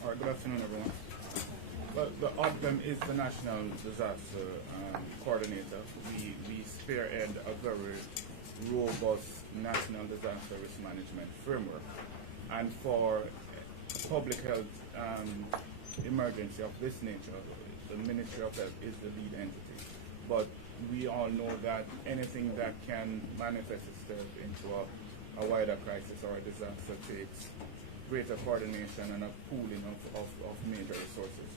All right, good afternoon, everyone. The ODPEM is the National Disaster Coordinator. We spearhead a very robust national disaster risk management framework. And for public health emergency of this nature, the Ministry of Health is the lead entity. But we all know that anything that can manifest itself into a wider crisis or a disaster takes greater coordination and a pooling of major resources.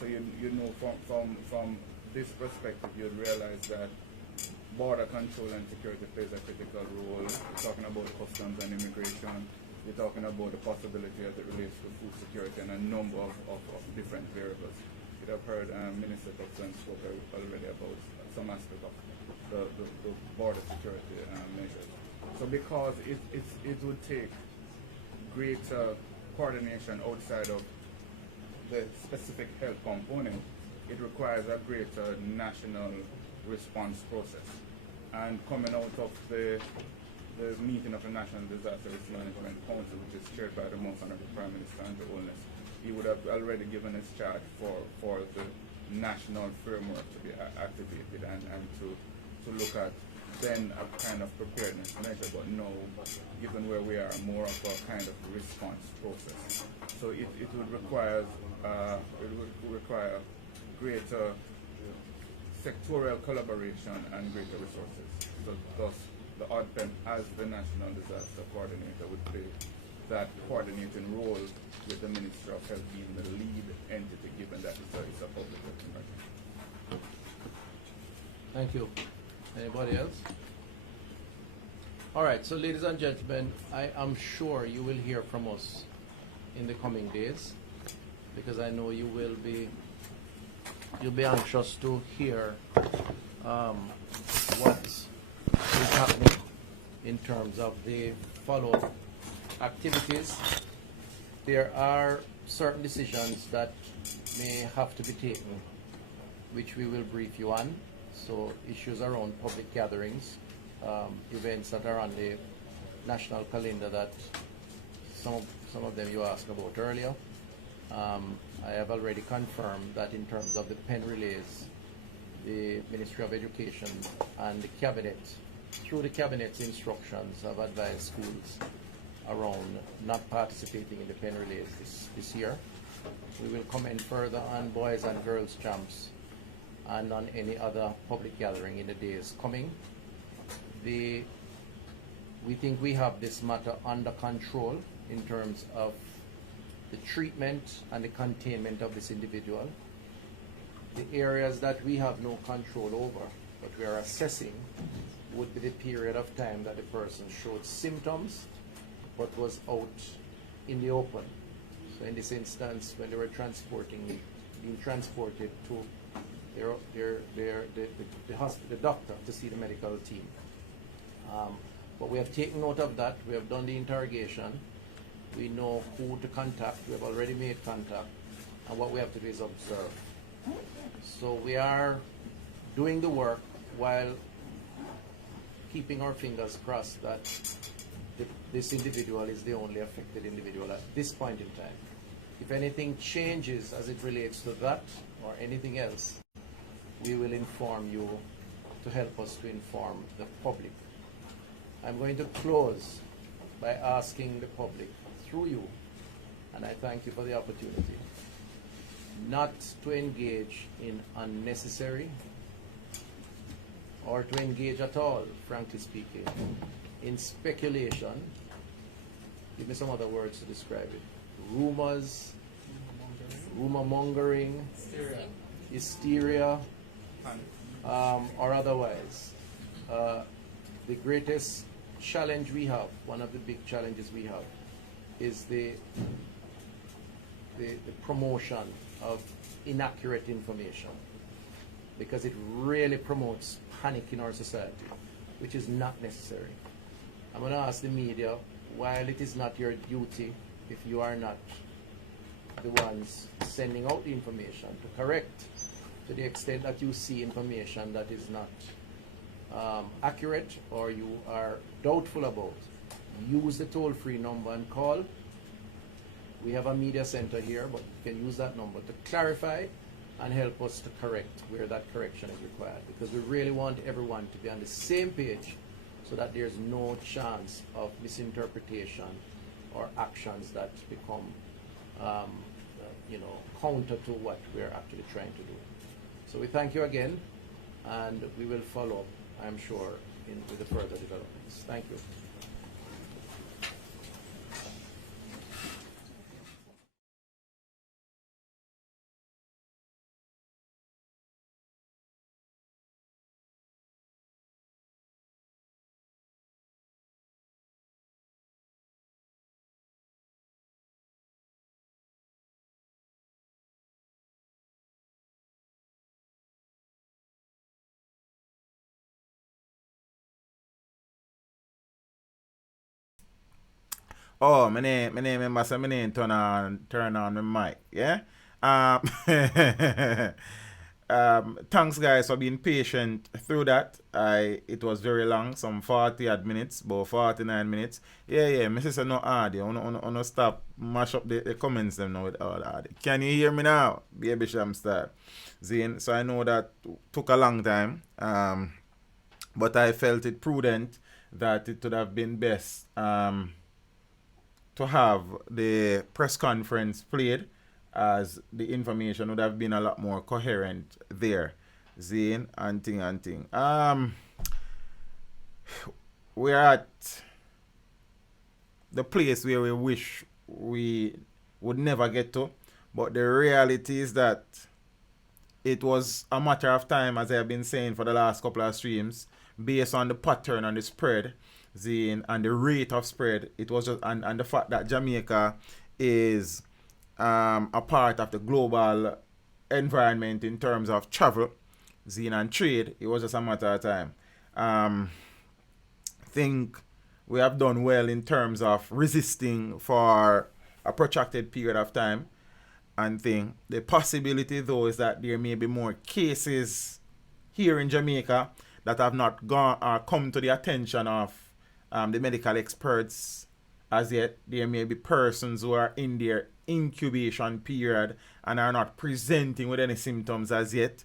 So you know from this perspective, you'd realize that border control and security plays a critical role. We're talking about customs and immigration. We're talking about the possibility as it relates to food security and a number of different variables. You have heard Minister Thompson spoke already about some aspect of the border security measures. So because it would take greater coordination outside of the specific health component, it requires a greater national response process. And coming out of the meeting of the National Disaster Risk Management Council, which is chaired by the Most Honorable Prime Minister Andrew Holness, he would have already given his charge for the national framework to be activated and to look at then a kind of preparedness measure, but no, given where we are, more of a kind of response process. So it would require greater sectorial collaboration and greater resources. So thus, the ODPEM as the National Disaster Coordinator would play that coordinating role with the Ministry of Health being the lead entity, given that it's a public health emergency. Thank you. Anybody else? All right, so ladies and gentlemen, I am sure you will hear from us in the coming days, because I know you'll be anxious to hear what is happening in terms of the follow-up activities. There are certain decisions that may have to be taken, which we will brief you on. So issues around public gatherings, events that are on the national calendar that some of them you asked about earlier. I have already confirmed that in terms of the pen relays, the Ministry of Education and the Cabinet, through the Cabinet's instructions, have advised schools around not participating in the pen relays this year. We will comment further on boys and girls champs and on any other public gathering in the days coming. We think we have this matter under control in terms of the treatment and the containment of this individual. The areas that we have no control over, but we are assessing, would be the period of time that the person showed symptoms but was out in the open. So in this instance, when they were being transported to the doctor to see the medical team. But we have taken note of that. We have done the interrogation. We know who to contact. We have already made contact. And what we have to do is observe. So we are doing the work while keeping our fingers crossed that this individual is the only affected individual at this point in time. If anything changes as it relates to that or anything else, we will inform you to help us to inform the public. I'm going to close by asking the public through you, and I thank you for the opportunity, not to engage in unnecessary or to engage at all, frankly speaking, in speculation. Give me some other words to describe it. Rumors, rumor mongering, hysteria, or otherwise. The greatest challenge we have, one of the big challenges we have, is the promotion of inaccurate information, because it really promotes panic in our society, which is not necessary. I'm going to ask the media, while it is not your duty, if you are not the ones sending out the information, to correct to the extent that you see information that is not accurate or you are doubtful about. Use the toll-free number and call. We have a media center here, but you can use that number to clarify and help us to correct where that correction is required, because we really want everyone to be on the same page so that there's no chance of misinterpretation or actions that become counter to what we're actually trying to do. So we thank you again, and we will follow up, I'm sure, with the further developments. Thank you. Oh, my name remember say my name turn on my mic, yeah? Thanks guys for being patient through that. It was very long, some 40 odd minutes, about 49 minutes. Yeah, my sister no audio. No stop mash up the comments them now with all the audio. Can you hear me now? Baby Shamstar. Zane. So I know that took a long time. But I felt it prudent that it would have been best to have the press conference played, as the information would have been a lot more coherent there. Zane and thing. We're at the place where we wish we would never get to, but the reality is that it was a matter of time, as I have been saying for the last couple of streams, based on the pattern and the spread, and the rate of spread. It was just and the fact that Jamaica is a part of the global environment in terms of travel, and trade. It was just a matter of time. Think we have done well in terms of resisting for a protracted period of time, and think the possibility though is that there may be more cases here in Jamaica that have not gone or come to the attention of the medical experts as yet. There may be persons who are in their incubation period and are not presenting with any symptoms as yet.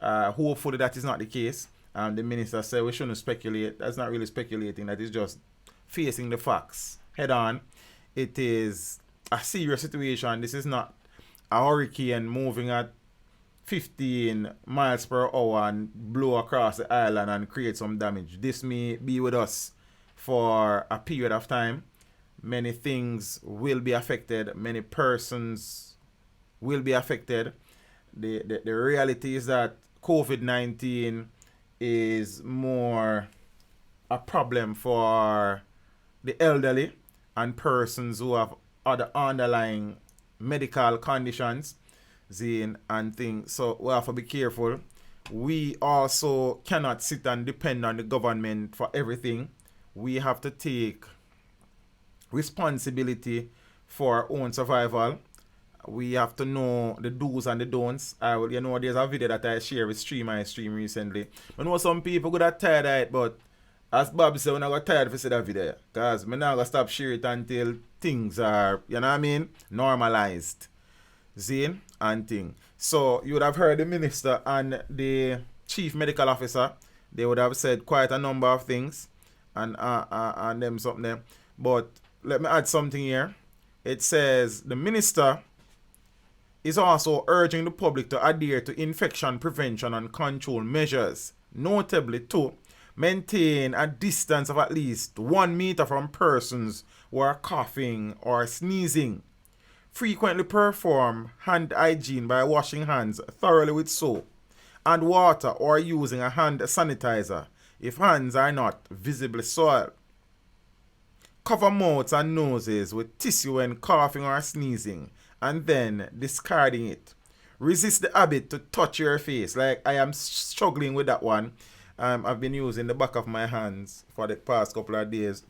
Hopefully that is not the case. The minister said we shouldn't speculate. That's not really speculating. That is just facing the facts head on. It is a serious situation. This is not a hurricane moving at 15 miles per hour and blow across the island and create some damage. This may be with us for a period of time. Many things will be affected. Many persons will be affected. The reality is that COVID-19 is more a problem for the elderly and persons who have other underlying medical conditions, and things. So we have to be careful. We also cannot sit and depend on the government for everything. We have to take responsibility for our own survival. We have to know the do's and the don'ts. There's a video that I share with I stream recently. I know some people could have tired of it, but as Bob said, when I got tired of see that video, because I'm not going to stop sharing it until things are, normalized. And thing. So you would have heard the minister and the chief medical officer. They would have said quite a number of things and them something there. But let me add something here. It says the minister is also urging the public to adhere to infection prevention and control measures, notably to maintain a distance of at least 1 meter from persons who are coughing or sneezing. Frequently perform hand hygiene by washing hands thoroughly with soap and water or using a hand sanitizer if hands are not visibly soiled. Cover mouths and noses with tissue when coughing or sneezing and then discarding it. Resist the habit to touch your face. Like I am struggling with that one. I've been using the back of my hands for the past couple of days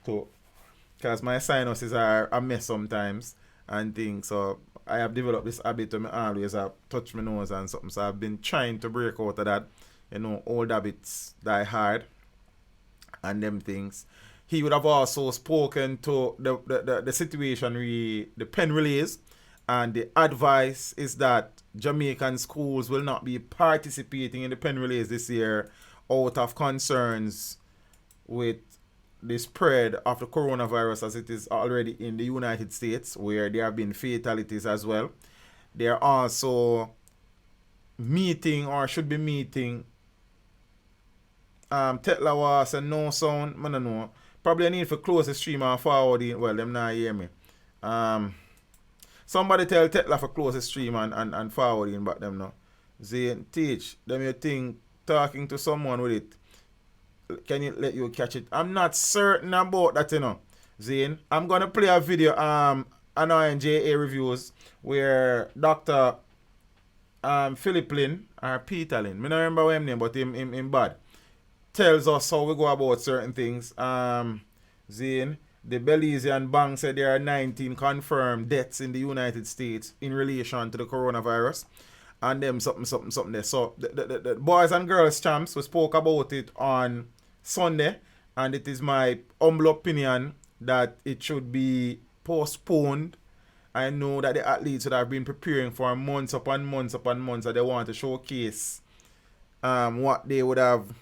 because my sinuses are a mess sometimes and things. So I have developed this habit to me always touch my nose and something. So I've been trying to break out of that. You know, old habits die hard and them things. He would have also spoken to the situation, the pen relays, and the advice is that Jamaican schools will not be participating in the pen relays this year out of concerns with the spread of the coronavirus as it is already in the United States, where there have been fatalities as well. They are also meeting or should be meeting Tetla was a no sound, I don't know. Probably I need to close the stream and forward it. Well, them not hear me. Somebody tell Tetla for close the stream and forward it back them now. Zane, teach them you think talking to someone with it. Can you let you catch it? I'm not certain about that, you know. Zane, I'm gonna play a video annoying JA reviews where Dr. Philip Lynn or Peter Lynn, I don't remember what his name, but him bad, tells us how we go about certain things. Zane, the Belizean bank said there are 19 confirmed deaths in the United States in relation to the coronavirus. And them something there. So the boys and girls champs, we spoke about it on Sunday, and it is my humble opinion that it should be postponed. I know that the athletes would have been preparing for months upon months upon months that they want to showcase what they would have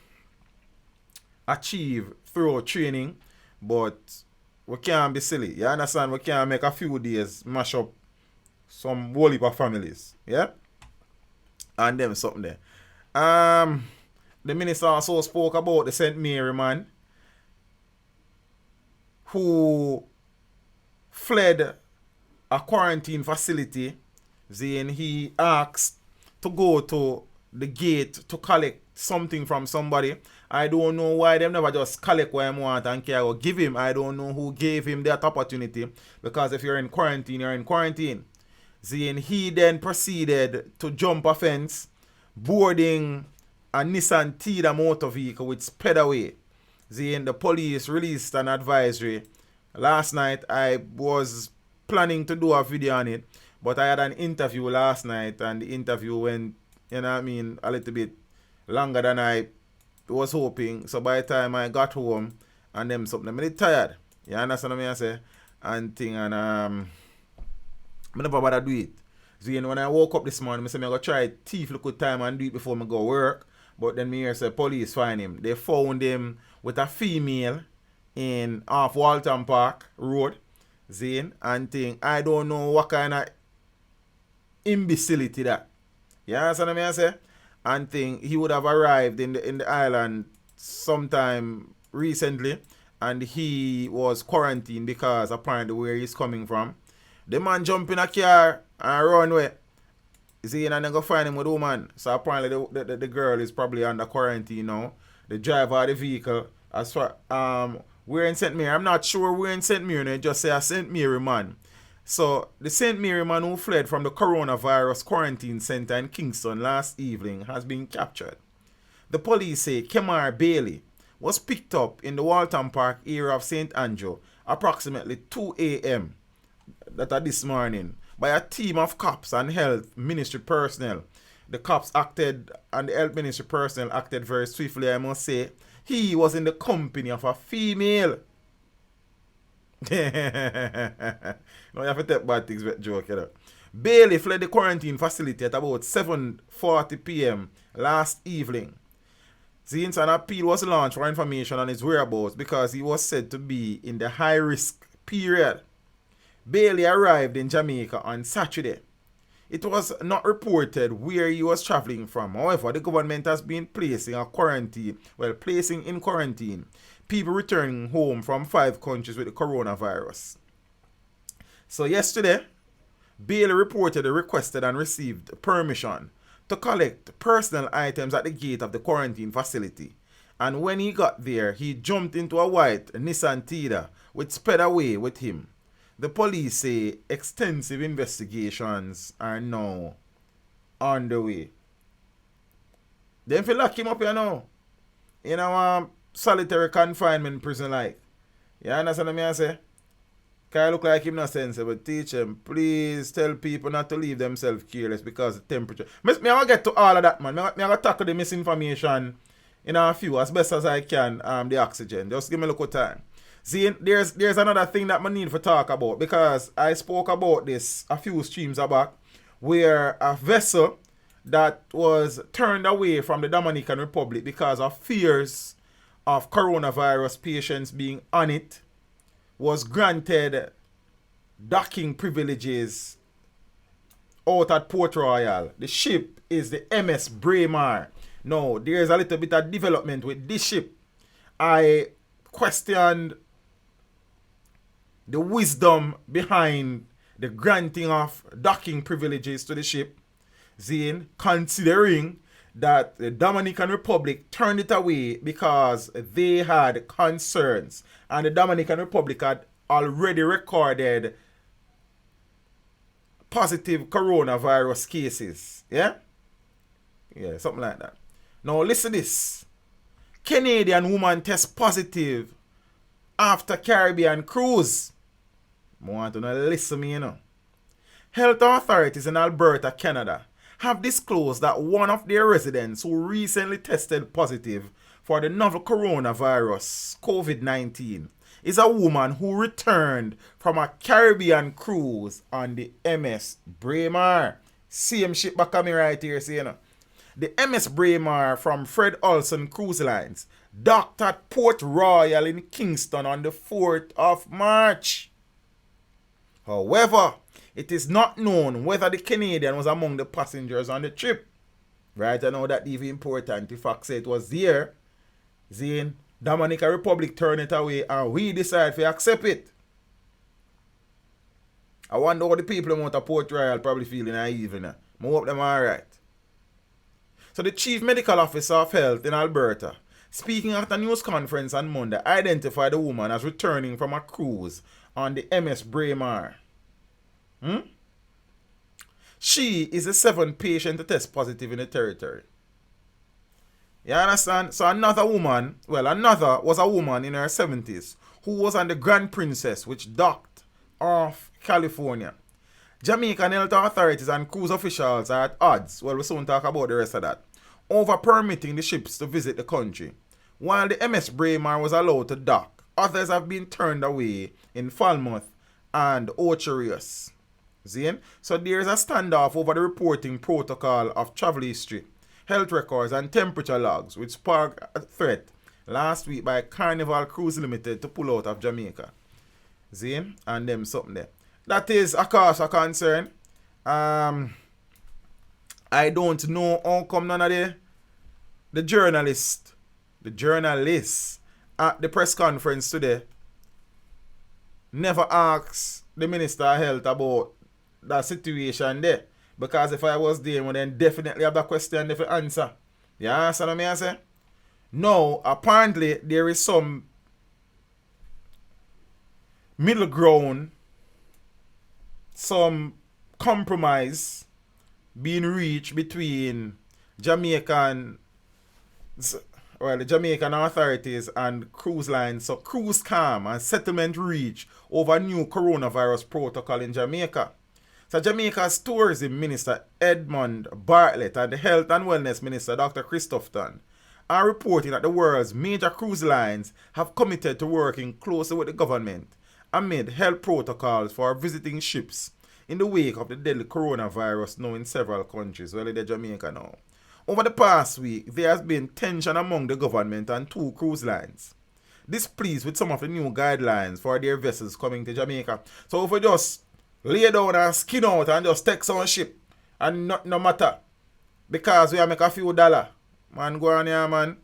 achieved through training, but we can't be silly. You understand? We can't make a few days mash up some whole heap of families. Yeah? And them something there. The minister also spoke about the St. Mary man who fled a quarantine facility. Then he asked to go to the gate to collect something from somebody. I don't know why them never just collect what him want and care or give him. I don't know who gave him that opportunity, because if you're in quarantine, you're in quarantine. Then he then proceeded to jump a fence, boarding a Nissan Tida motor vehicle which sped away. Then the police released an advisory. Last night I was planning to do a video on it, but I had an interview last night and the interview went, you know what I mean, a little bit longer than I was hoping. So by the time I got home and them something, I'm a little tired. You understand what I say? And thing and I never bother do it. So you know, when I woke up this morning, I said I'm gonna try thief look good time and do it before I go work. But then me here say police find him. They found him with a female in off Walton Park Road. Zane and thing. I don't know what kind of imbecility that. You understand what I say? And thing, he would have arrived in the island sometime recently, and he was quarantined because apparently where he's coming from, the man jump in a car and run away. See, and then go find him with a woman. So apparently the girl is probably under quarantine now. The driver of the vehicle, as far we're in St. Mary. I'm not sure we're in St. Mary. They just say a St. Mary man. So the St. Mary man who fled from the coronavirus quarantine center in Kingston last evening has been captured. The police say Kemar Bailey was picked up in the Walton Park area of St. Andrew approximately 2 a.m. that this morning by a team of cops and health ministry personnel. The cops acted and the health ministry personnel acted very swiftly, I must say. He was in the company of a female. No, you have to take bad things with joke, you know. Bailey fled the quarantine facility at about 7:40 p.m. last evening. Since an appeal was launched for information on his whereabouts because he was said to be in the high-risk period. Bailey arrived in Jamaica on Saturday. It was not reported where he was traveling from. However, the government has been placing in quarantine people returning home from 5 countries with the coronavirus. So yesterday, Bailey reportedly requested and received permission to collect personal items at the gate of the quarantine facility. And when he got there, he jumped into a white Nissan Tiida which sped away with him. The police say extensive investigations are now on the way. Then if you lock him up here now, in our solitary confinement prison like. You understand what I say? Can look like him not sensible, but teach him, please tell people not to leave themselves careless because of the temperature. Me I want to get to all of that, man. Me I want to tackle the misinformation in a few as best as I can, the oxygen. Just give me a little time. See, there's another thing that I need to talk about because I spoke about this a few streams back where a vessel that was turned away from the Dominican Republic because of fears of coronavirus patients being on it was granted docking privileges out at Port Royal. The ship is the MS Braemar. Now, there's a little bit of development with this ship. I questioned the wisdom behind the granting of docking privileges to the ship, Zane, considering that the Dominican Republic turned it away because they had concerns. And the Dominican Republic had already recorded positive coronavirus cases. Yeah? Yeah, something like that. Now listen to this. Canadian woman tests positive after Caribbean cruise. I want to listen to me, you know. Health authorities in Alberta, Canada have disclosed that one of their residents who recently tested positive for the novel coronavirus, COVID-19, is a woman who returned from a Caribbean cruise on the MS Braemar. Same ship back on me right here, see, you know. The MS Braemar from Fred Olson Cruise Lines docked at Port Royal in Kingston on the 4th of March. However, it is not known whether the Canadian was among the passengers on the trip. Right, I know that even important. The fact say it was there, Zane, Dominican Republic turned it away and we decided to accept it. I wonder how the people who want to Port Royal probably feeling naive now. I hope them alright. So the Chief Medical Officer of Health in Alberta, speaking at a news conference on Monday, identified the woman as returning from a cruise on the MS Braemar. She is the 7th patient to test positive in the territory. You understand? So another was a woman in her 70s who was on the Grand Princess, which docked off California. Jamaican health authorities and cruise officials are at odds, well, we'll soon talk about the rest of that, over permitting the ships to visit the country. While the MS Braemar was allowed to dock, others have been turned away in Falmouth and Ocherius. So there's a standoff over the reporting protocol of travel history, health records and temperature logs, which sparked a threat last week by Carnival Cruise Limited to pull out of Jamaica. And them something there. That is a cause of concern. I don't know how come none of the journalists at the press conference today never asked the Minister of Health about that situation there. Because if I was there, I would then definitely have that question to answer. You understand what I say? No, apparently there is some middle ground, some compromise being reached between the Jamaican authorities and cruise lines. So cruise calm and settlement reach over new coronavirus protocol in Jamaica. So Jamaica's Tourism Minister Edmund Bartlett and the Health and Wellness Minister Dr. Christopherson are reporting that the world's major cruise lines have committed to working closely with the government amid health protocols for visiting ships in the wake of the deadly coronavirus now in several countries, well in Jamaica now. Over the past week, there has been tension among the government and 2 cruise lines, displeased with some of the new guidelines for their vessels coming to Jamaica. So if we just lay down and skin out and just take some ship And no matter. Because we are make a few dollar. Man, go on here, man.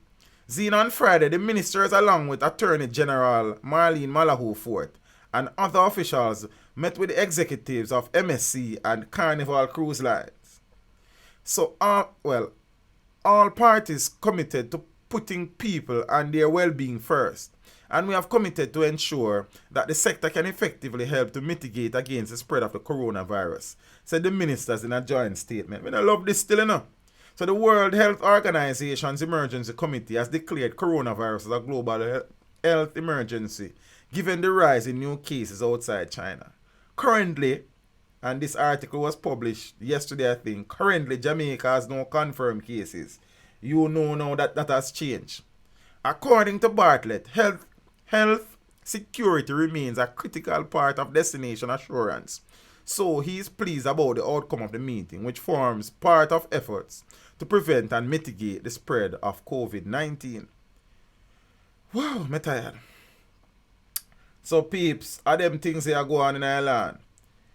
Zine, on Friday, the ministers along with Attorney General Marlene Malahoo Fort and other officials met with the executives of MSC and Carnival Cruise Lines. So, all parties committed to putting people and their well-being first. And we have committed to ensure that the sector can effectively help to mitigate against the spread of the coronavirus, said the ministers in a joint statement. We don't love this still, enough. So the World Health Organization's Emergency Committee has declared coronavirus as a global health emergency, given the rise in new cases outside China. Currently, and this article was published yesterday, I think, currently Jamaica has no confirmed cases. You know now that has changed. According to Bartlett, health security remains a critical part of destination assurance. So he is pleased about the outcome of the meeting, which forms part of efforts to prevent and mitigate the spread of COVID-19. Wow, I'm tired. So peeps, are them things here go on in Ireland?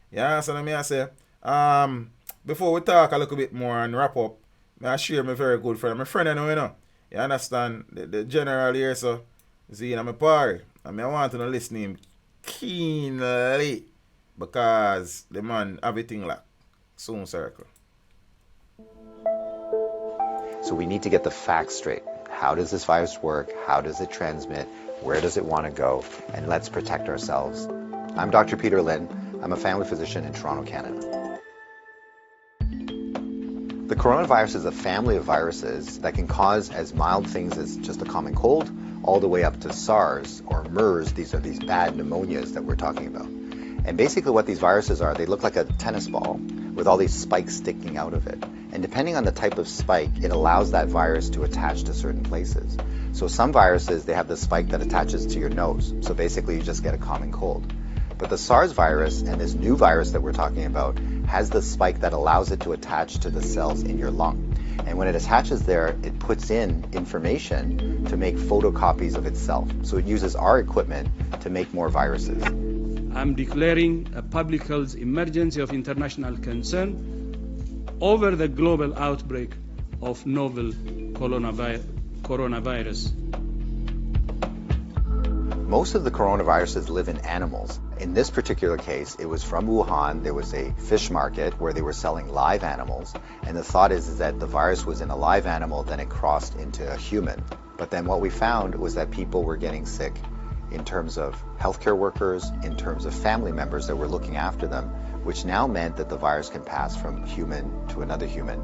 Yeah, so let me say, before we talk a little bit more and wrap up, I share my very good friend. My friend, you know. You understand? The general here, so, Zine, I'm a party. I want to listen to him keenly because the man everything like soon circle. So we need to get the facts straight. How does this virus work? How does it transmit? Where does it want to go? And let's protect ourselves. I'm Dr. Peter Lynn. I'm a family physician in Toronto, Canada. The coronavirus is a family of viruses that can cause as mild things as just a common cold, all the way up to SARS or MERS. These are these bad pneumonias that we're talking about. And basically what these viruses are, they look like a tennis ball with all these spikes sticking out of it. And depending on the type of spike, it allows that virus to attach to certain places. So some viruses, they have the spike that attaches to your nose. So basically you just get a common cold. But the SARS virus and this new virus that we're talking about has the spike that allows it to attach to the cells in your lung. And when it attaches there, it puts in information to make photocopies of itself. So it uses our equipment to make more viruses. I'm declaring a public health emergency of international concern over the global outbreak of novel coronavirus. Most of the coronaviruses live in animals. In this particular case, it was from Wuhan. There was a fish market where they were selling live animals. And the thought is that the virus was in a live animal, then it crossed into a human. But then what we found was that people were getting sick in terms of healthcare workers, in terms of family members that were looking after them, which now meant that the virus can pass from human to another human.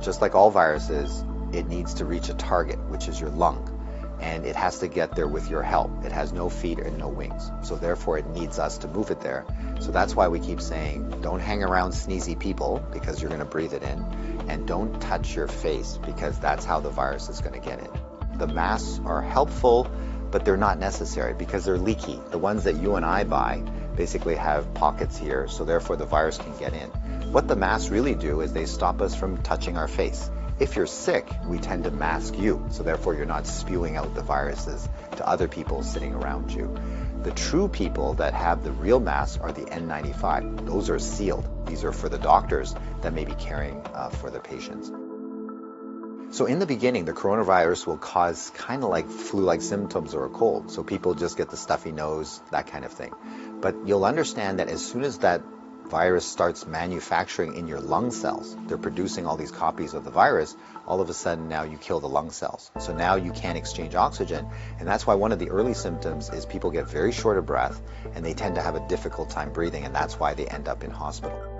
Just like all viruses, it needs to reach a target, which is your lung. And it has to get there with your help. It has no feet and no wings. So therefore it needs us to move it there. So that's why we keep saying, don't hang around sneezy people because you're gonna breathe it in. And don't touch your face because that's how the virus is gonna get in. The masks are helpful, but they're not necessary because they're leaky. The ones that you and I buy basically have pockets here, so therefore the virus can get in. What the masks really do is they stop us from touching our face. If you're sick, we tend to mask you, so therefore you're not spewing out the viruses to other people sitting around you. The true people that have the real masks are the N95. Those are sealed. These are for the doctors that may be caring for the patients. So in the beginning, the coronavirus will cause kind of like flu-like symptoms or a cold. So people just get the stuffy nose, that kind of thing. But you'll understand that as soon as that virus starts manufacturing in your lung cells, they're producing all these copies of the virus, all of a sudden now you kill the lung cells. So now you can't exchange oxygen. And that's why one of the early symptoms is people get very short of breath and they tend to have a difficult time breathing, and that's why they end up in hospital.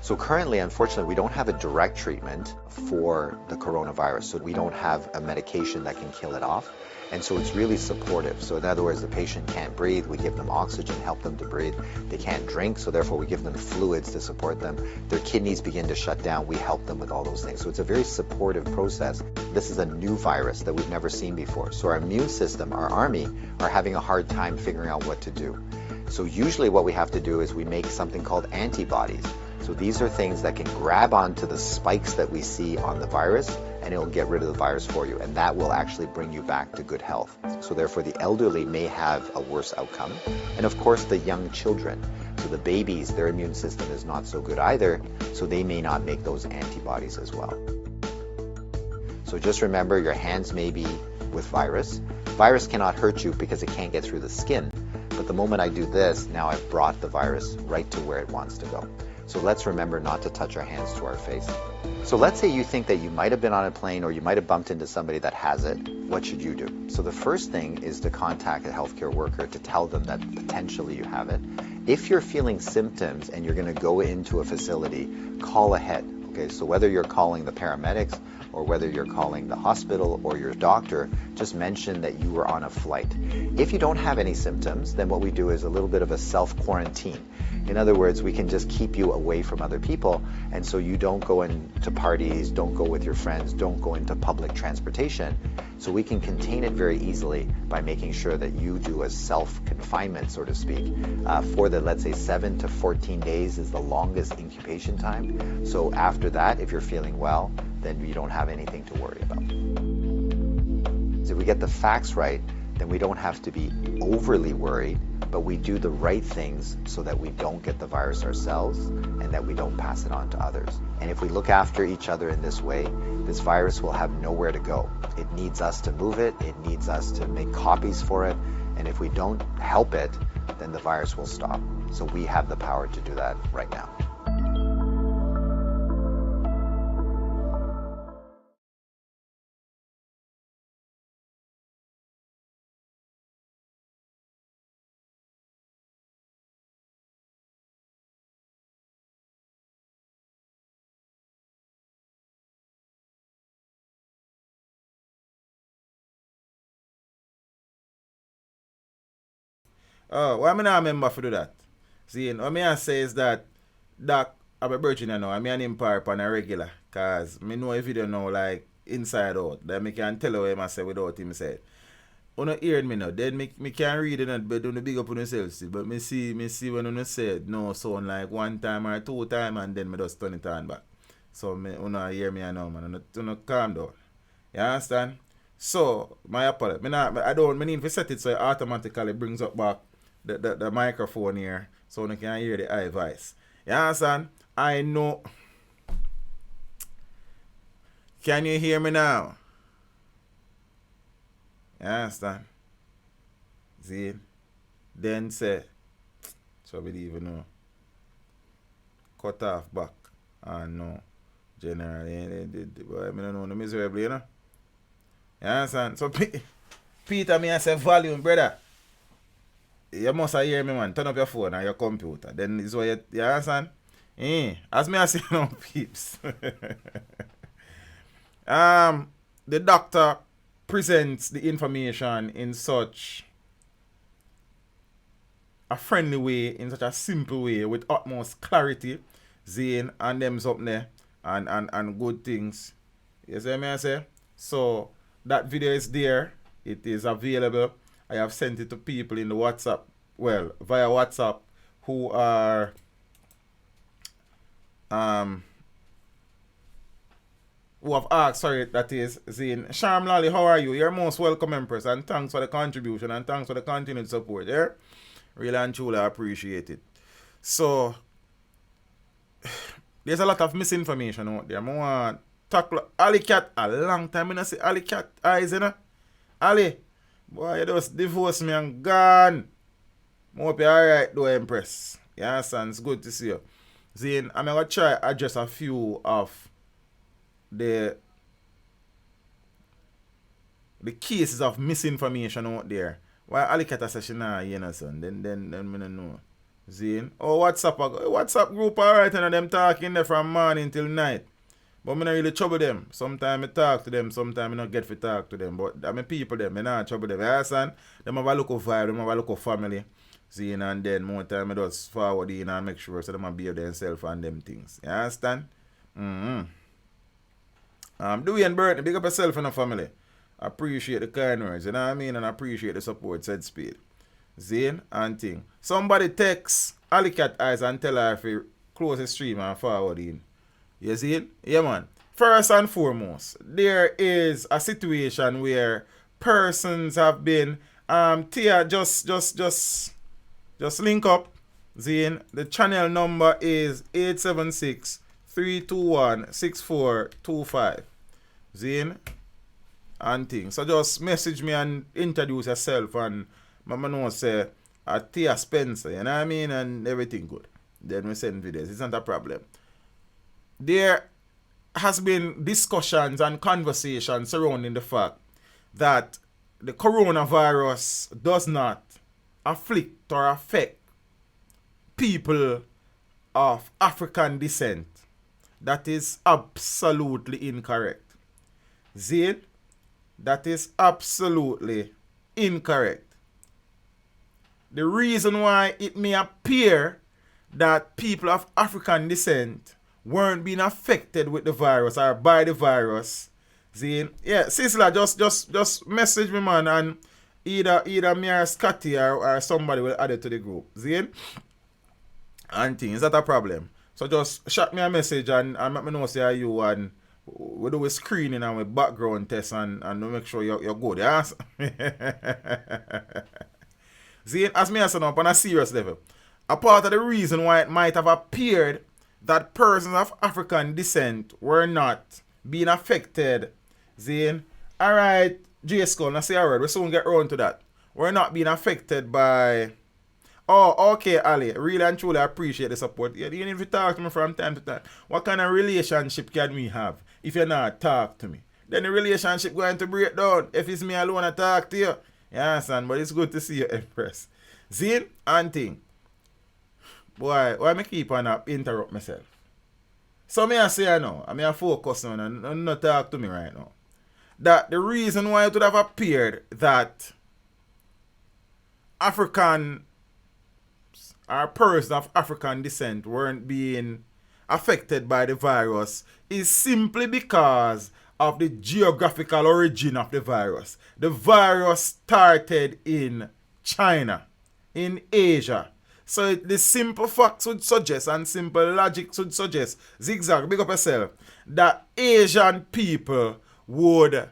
So currently, unfortunately, we don't have a direct treatment for the coronavirus. So we don't have a medication that can kill it off. And so it's really supportive. So in other words, the patient can't breathe, we give them oxygen, help them to breathe. They can't drink, so therefore we give them fluids to support them. Their kidneys begin to shut down, we help them with all those things. So it's a very supportive process. This is a new virus that we've never seen before. So our immune system, our army, are having a hard time figuring out what to do. So usually what we have to do is we make something called antibodies. So these are things that can grab onto the spikes that we see on the virus, and it'll get rid of the virus for you, and that will actually bring you back to good health. So therefore the elderly may have a worse outcome, and of course the young children. So the babies, their immune system is not so good either, so they may not make those antibodies as well. So just remember, your hands may be with virus. Virus cannot hurt you because it can't get through the skin. But the moment I do this, now I've brought the virus right to where it wants to go. So let's remember not to touch our hands to our face. So let's say you think that you might have been on a plane or you might have bumped into somebody that has it. What should you do? So the first thing is to contact a healthcare worker to tell them that potentially you have it. If you're feeling symptoms and you're going to go into a facility, call ahead. Okay, so whether you're calling the paramedics or whether you're calling the hospital or your doctor, just mention that you were on a flight. If you don't have any symptoms, then what we do is a little bit of a self-quarantine. In other words, we can just keep you away from other people, and so you don't go into parties, don't go with your friends, don't go into public transportation. So we can contain it very easily by making sure that you do a self-confinement, so to speak, for the, let's say, 7 to 14 days is the longest incubation time. So after that, if you're feeling well, then you don't have anything to worry about. So if we get the facts right, then we don't have to be overly worried, but we do the right things so that we don't get the virus ourselves and that we don't pass it on to others. And if we look after each other in this way, this virus will have nowhere to go. It needs us to move it, it needs us to make copies for it, and if we don't help it, then the virus will stop. So we have the power to do that right now. Oh, why me not remember for do that? See, what me I say is that Doc, I'm a virgin now, and me and him par on a regular. Cause me know if you don't know like inside out, that me can tell what him say without him say. Uno hear me now, then me can read it but don't big up on yourself still. But me see when uno say no sound like one time or two time and then me just turn it on back. So me uno hear me now, man. Uno calm down. You understand? So my apology. Me need to set it so it automatically brings up back the microphone here so you can hear the high voice. You understand? I know. Can you hear me now? You understand? See? Then say, so we even know. Cut off back. And no. Generally, I don't know the miserable, you know? You understand? So Peter, me I say volume, brother. You must hear me, man. Turn up your phone and your computer. Then is what you understand? As me I say now, peeps. The doctor presents the information in such a friendly way, in such a simple way, with utmost clarity, Zane and them's up there, and good things. You see me I say? So that video is there. It is available. I have sent it to people in the WhatsApp, well, via WhatsApp, who are who have asked, sorry, that is Zane. Sharm Lally, how are you? You're most welcome, Empress, and thanks for the contribution and thanks for the continued support, yeah? Really and truly appreciate it. So, there's a lot of misinformation out there. I want to tackle Ali Cat a long time. I say Ali Cat eyes, you know? Ali, boy, you just divorce me and gone. I hope you're alright though, Empress. Yeah, son, it's good to see you. Zane, I'm going to try to address a few of the cases of misinformation out there. Why Alicata says she nah, you know, son. Then me no know. Zane. Oh, WhatsApp group alright, and them talking there from morning till night. But me not really trouble them. Sometimes I talk to them, sometimes I not get to talk to them. But I mean people them, I not trouble them. You understand? Them have a local vibe, them have a local family. Zane, and then more time I just forward in and make sure so them behave themselves and them things. You understand? Dewey and Burton, big up yourself and the family. Appreciate the kind words, you know what I mean? And appreciate the support, said speed. Zane and thing. Somebody text Alicat Eyes and tell her if you close the stream and forward in. You see it? Yeah, man. First and foremost, there is a situation where persons have been Tia, just link up. Zine, the channel number is 876-321-6425. Zine, and things. So just message me and introduce yourself, and mama know say Tia Spencer, you know what I mean, and everything good. Then we send videos. It's not a problem. There has been discussions and conversations surrounding the fact that the coronavirus does not afflict or affect people of African descent. That is absolutely incorrect. Zane, that is absolutely incorrect. The reason why it may appear that people of African descent weren't being affected with the virus or by the virus, Zane, yeah, Cicely, just message me, man, and either me or Scotty or somebody will add it to the group. Zane? And things, is that a problem? So just shoot me a message and let me know say you, and we do a screening and a background test and we make sure you're good, yes? Zane, as me as up on a serious level, a part of the reason why it might have appeared that persons of African descent were not being affected, Zane, alright, J Skull, I say alright, we soon get around to that. We're not being affected by... Oh, okay, Ali. Really and truly appreciate the support. You need to talk to me from time to time. What kind of relationship can we have if you not talk to me? Then the relationship going to break down if it's me alone I talk to you. You understand? But it's good to see you, Empress. Zane and thing. Boy, why me keep on interrupt myself? So me I say now, I mean I focus on and not talk to me right now. That the reason why it would have appeared that African or persons of African descent weren't being affected by the virus is simply because of the geographical origin of the virus. The virus started in China, in Asia. So the simple facts would suggest and simple logic would suggest, zigzag, big up yourself, that Asian people would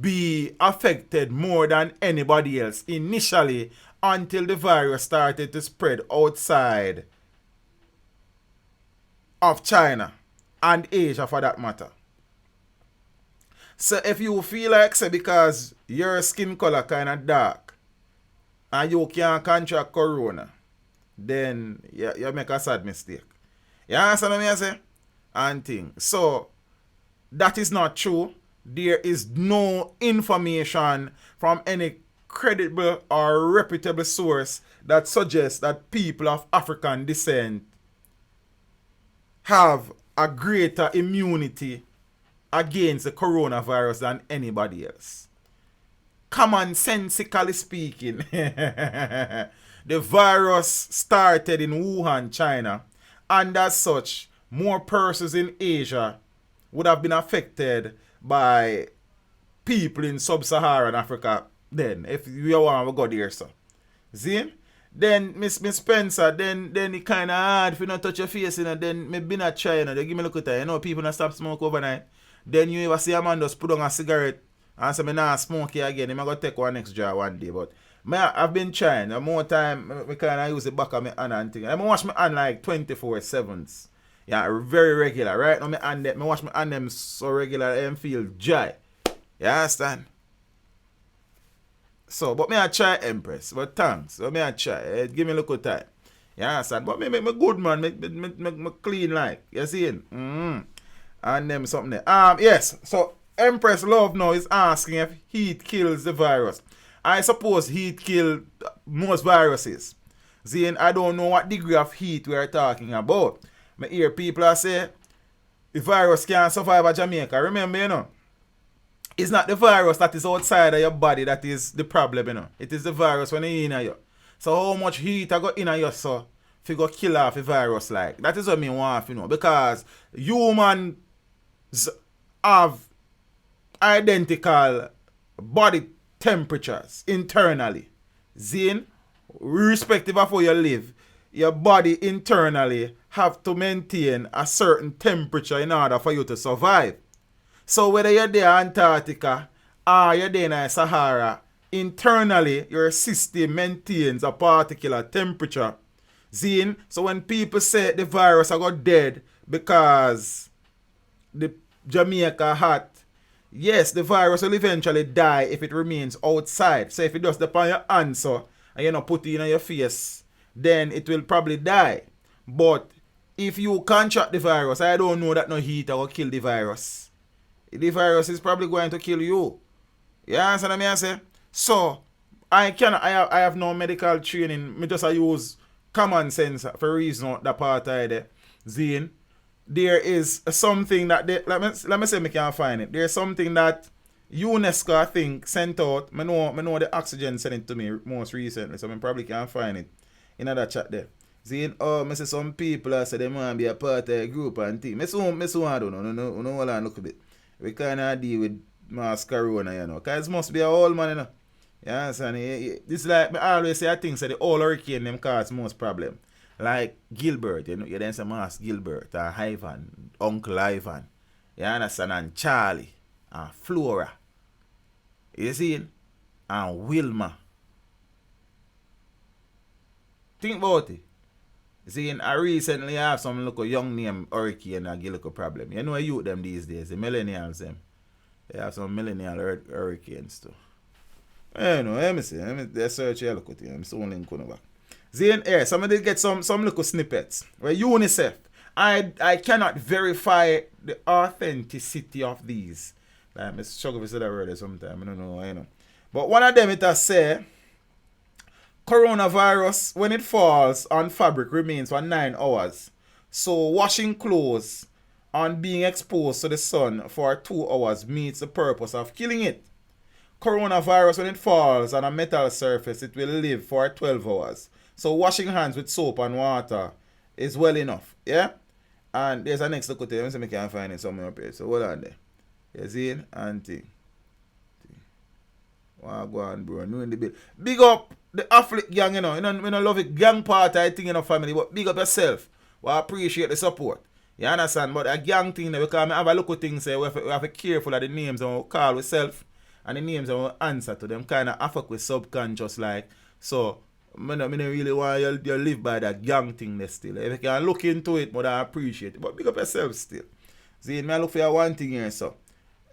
be affected more than anybody else initially until the virus started to spread outside of China and Asia for that matter. So if you feel like, say, because your skin color kind of dark and you can't contract corona, then you make a sad mistake. You understand what I say? And thing. So that is not true. There is no information from any credible or reputable source that suggests that people of African descent have a greater immunity against the coronavirus than anybody else. Commonsensically speaking, the virus started in Wuhan, China, and as such, more persons in Asia would have been affected by people in sub-Saharan Africa then, if you want to go there, so. See? Then, Miss Spencer, then it kind of hard if you not touch your face, you know, then me been a try, you know, they give me a look at it, you know, people not stop smoke overnight. Then you ever see a man just put on a cigarette and say, me not smoke here again, I'm going to take one next jar one day, but I've been trying, more time, I kind of use the back of my hand and thing. I wash my hand like 24/7. Yeah, very regular, right? Now, I wash my hand them so regular, I feel dry. You understand? So, but me I try, Empress. But thanks. But me I try. Give me a little time. You understand? But me good, man. Me clean like. You see? And them something there. Yes. So, Empress Love now is asking if heat kills the virus. I suppose heat kills most viruses. Zane, I don't know what degree of heat we are talking about. I hear people are say the virus can't survive at Jamaica. Remember, you know? It's not the virus that is outside of your body that is the problem, you know. It is the virus when it's in you. So how much heat I got in you, so if you go kill off the virus like. That is what me want, you know. Because humans have identical body temperatures internally. Zine, irrespective of how you live, your body internally have to maintain a certain temperature in order for you to survive. So whether you're there in Antarctica or you're there in Sahara, internally your system maintains a particular temperature Zine, so when people say the virus are got dead because the Jamaica hot, yes, the virus will eventually die if it remains outside. So if it does depend on your answer and you not put it in your face, then it will probably die. But if you contract the virus, I don't know that no heat will kill the virus. The virus is probably going to kill you. You understand what I say? So I have no medical training. Me just use common sense for reason that part of it. Zine, there is something that let me say me can find it. There's something that UNESCO I think sent out. I know the Oxygen sent it to me most recently, so I probably can find it in that chat there. Zine, I see some people say they want to be a part of a group and team. I don't know what I look a bit. We can't deal with mass corona, you know, because it must be a whole man, you know. You understand? This like I always say, I think the all hurricane them cause most problem. Like Gilbert, you know, you then say Mass Gilbert, or Ivan, Uncle Ivan, you understand, and Charlie, and Flora, you see, and Wilma. Think about it. See, I recently have some local young name hurricane and give a problem. You know I youth them these days, the millennials them. They have some millennial hurricanes too. I know, let me see. They search here, look at it. I'm so link on back. Zane here, somebody get some little snippets. Where UNICEF, I cannot verify the authenticity of these. I'm struggling with that word sometimes. I don't know, I know. But one of them it has say coronavirus when it falls on fabric remains for 9 hours. So washing clothes and being exposed to the sun for 2 hours meets the purpose of killing it. Coronavirus when it falls on a metal surface it will live for 12 hours. So washing hands with soap and water is well enough. Yeah? And there's a next look at it. Let me see if I can find it somewhere up here. So hold on there. You see it? And thing. Wow, go on, bro. No in the bill. Big up the athlete gang, you know. You know, love it. Gang part, I think, in a family. But big up yourself. Well, I appreciate the support. You understand? But a gang thing, because I have a look at things, we have to be careful of the names and we call ourselves and the names and we answer to them. Kind of affect with subconscious, like. So, I don't really want you to live by that gang thing there still. If you can look into it, but I appreciate it. But big up yourself still. See, I look for your one thing here, so.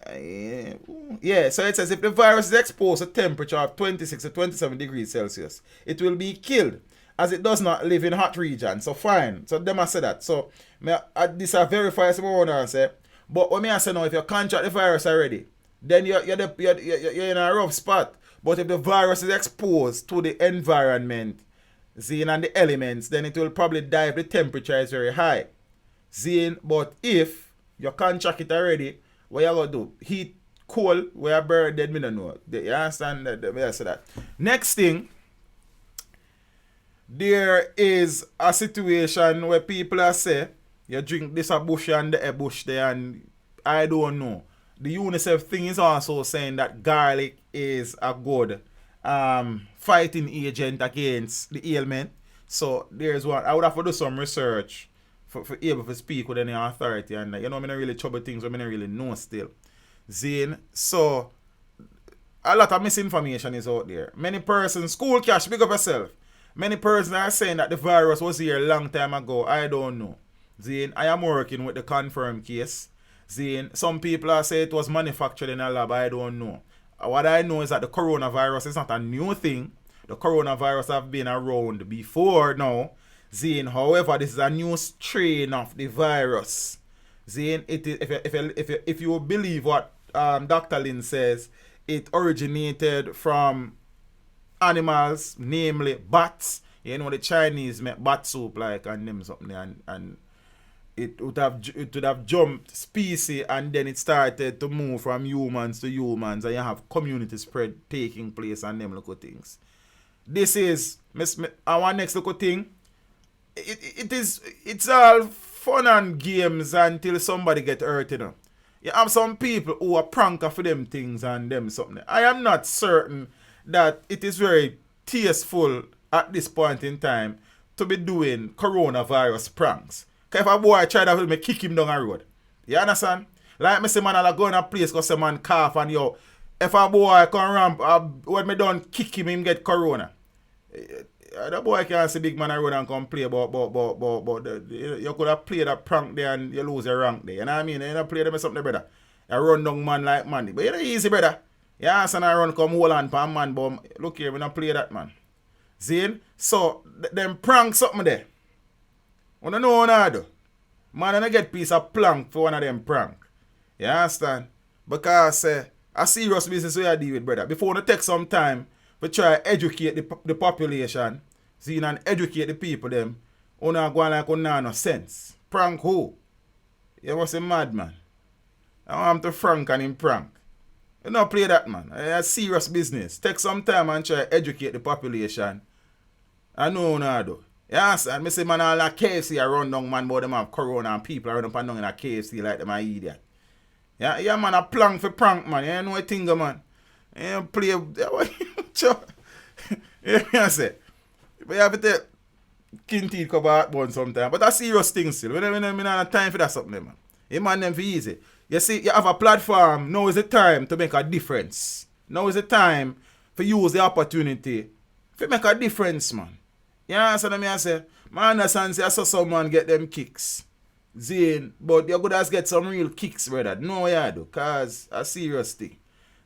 Yeah, so it says if the virus is exposed to a temperature of 26 to 27 degrees Celsius, it will be killed as it does not live in hot regions. So fine. So them I say that. So this I verify some more and say. But what I say now, if you contract the virus already, then you're in a rough spot. But if the virus is exposed to the environment, seeing and the elements, then it will probably die if the temperature is very high. Seeing, but if you contract it already, what you gonna do? Heat, cold, where bird dead, me don't know. You understand that? I say that. Next thing, there is a situation where people are say, you drink this a bush and the a bush there, and I don't know. The UNICEF thing is also saying that garlic is a good fighting agent against the ailment. So there's one. I would have to do some research for able to speak with any authority, and you know, I don't really trouble things I don't really know still. Zane, so a lot of misinformation is out there. Many persons, school cash, big up yourself. Many persons are saying that the virus was here a long time ago. I don't know. Zane, I am working with the confirmed case. Zane, some people are saying it was manufactured in a lab. I don't know. What I know is that the coronavirus is not a new thing. The coronavirus have been around before now. Zane, however, this is a new strain of the virus. Zane, it is, if you believe what Dr. Lin says, it originated from animals, namely bats. You know, the Chinese make bat soup like and them something, and it would have jumped species, and then it started to move from humans to humans, and you have community spread taking place and them little things. This is our next little thing. It's all fun and games until somebody get hurt, you know. You have some people who are pranker for them things and them something. I am not certain that it is very tasteful at this point in time to be doing coronavirus pranks. Because if a boy try that, me kick him down the road. You understand? Like me say, man, I'll go in a place because say man cough and yo, if a boy come ramp, when me done kick him get corona. the boy can't see big man a run and come play, but you could have played a prank there and you lose your rank there. You know what I mean? You don't play them with something, brother. You run down man like money. But you know easy, brother. You answer and run come hold on for man, but look here, we don't play that, man. See? So, them prank something there. You don't know what I do. Man, I don't get piece of plank for one of them prank. You understand? Because a serious business we are deal with, brother. Before you take some time to try to educate the population, see, and educate the people, them, you not go like you no sense. Prank who? You must be mad, man. I want to Frank and him prank. You don't play that, man. It's serious business. Take some time and try to educate the population. I know what I do. Yes, and I say, man, all that KFC I run down, man, but them have corona and people are run up and down in a KFC like them are idiot. Yeah, man, a plank for prank, man. You know a thing, man. You play. I say. But you have to take kin teeth cover heartburn sometimes. But that's serious thing still. We don't have time for that something, man. You man them for easy. You see, you have a platform. Now is the time to make a difference. Now is the time for use the opportunity to make a difference, man. You understand what I say? I understand say I saw someone get them kicks. Zane, but you could just get some real kicks, brother. No, you do, cause a serious thing.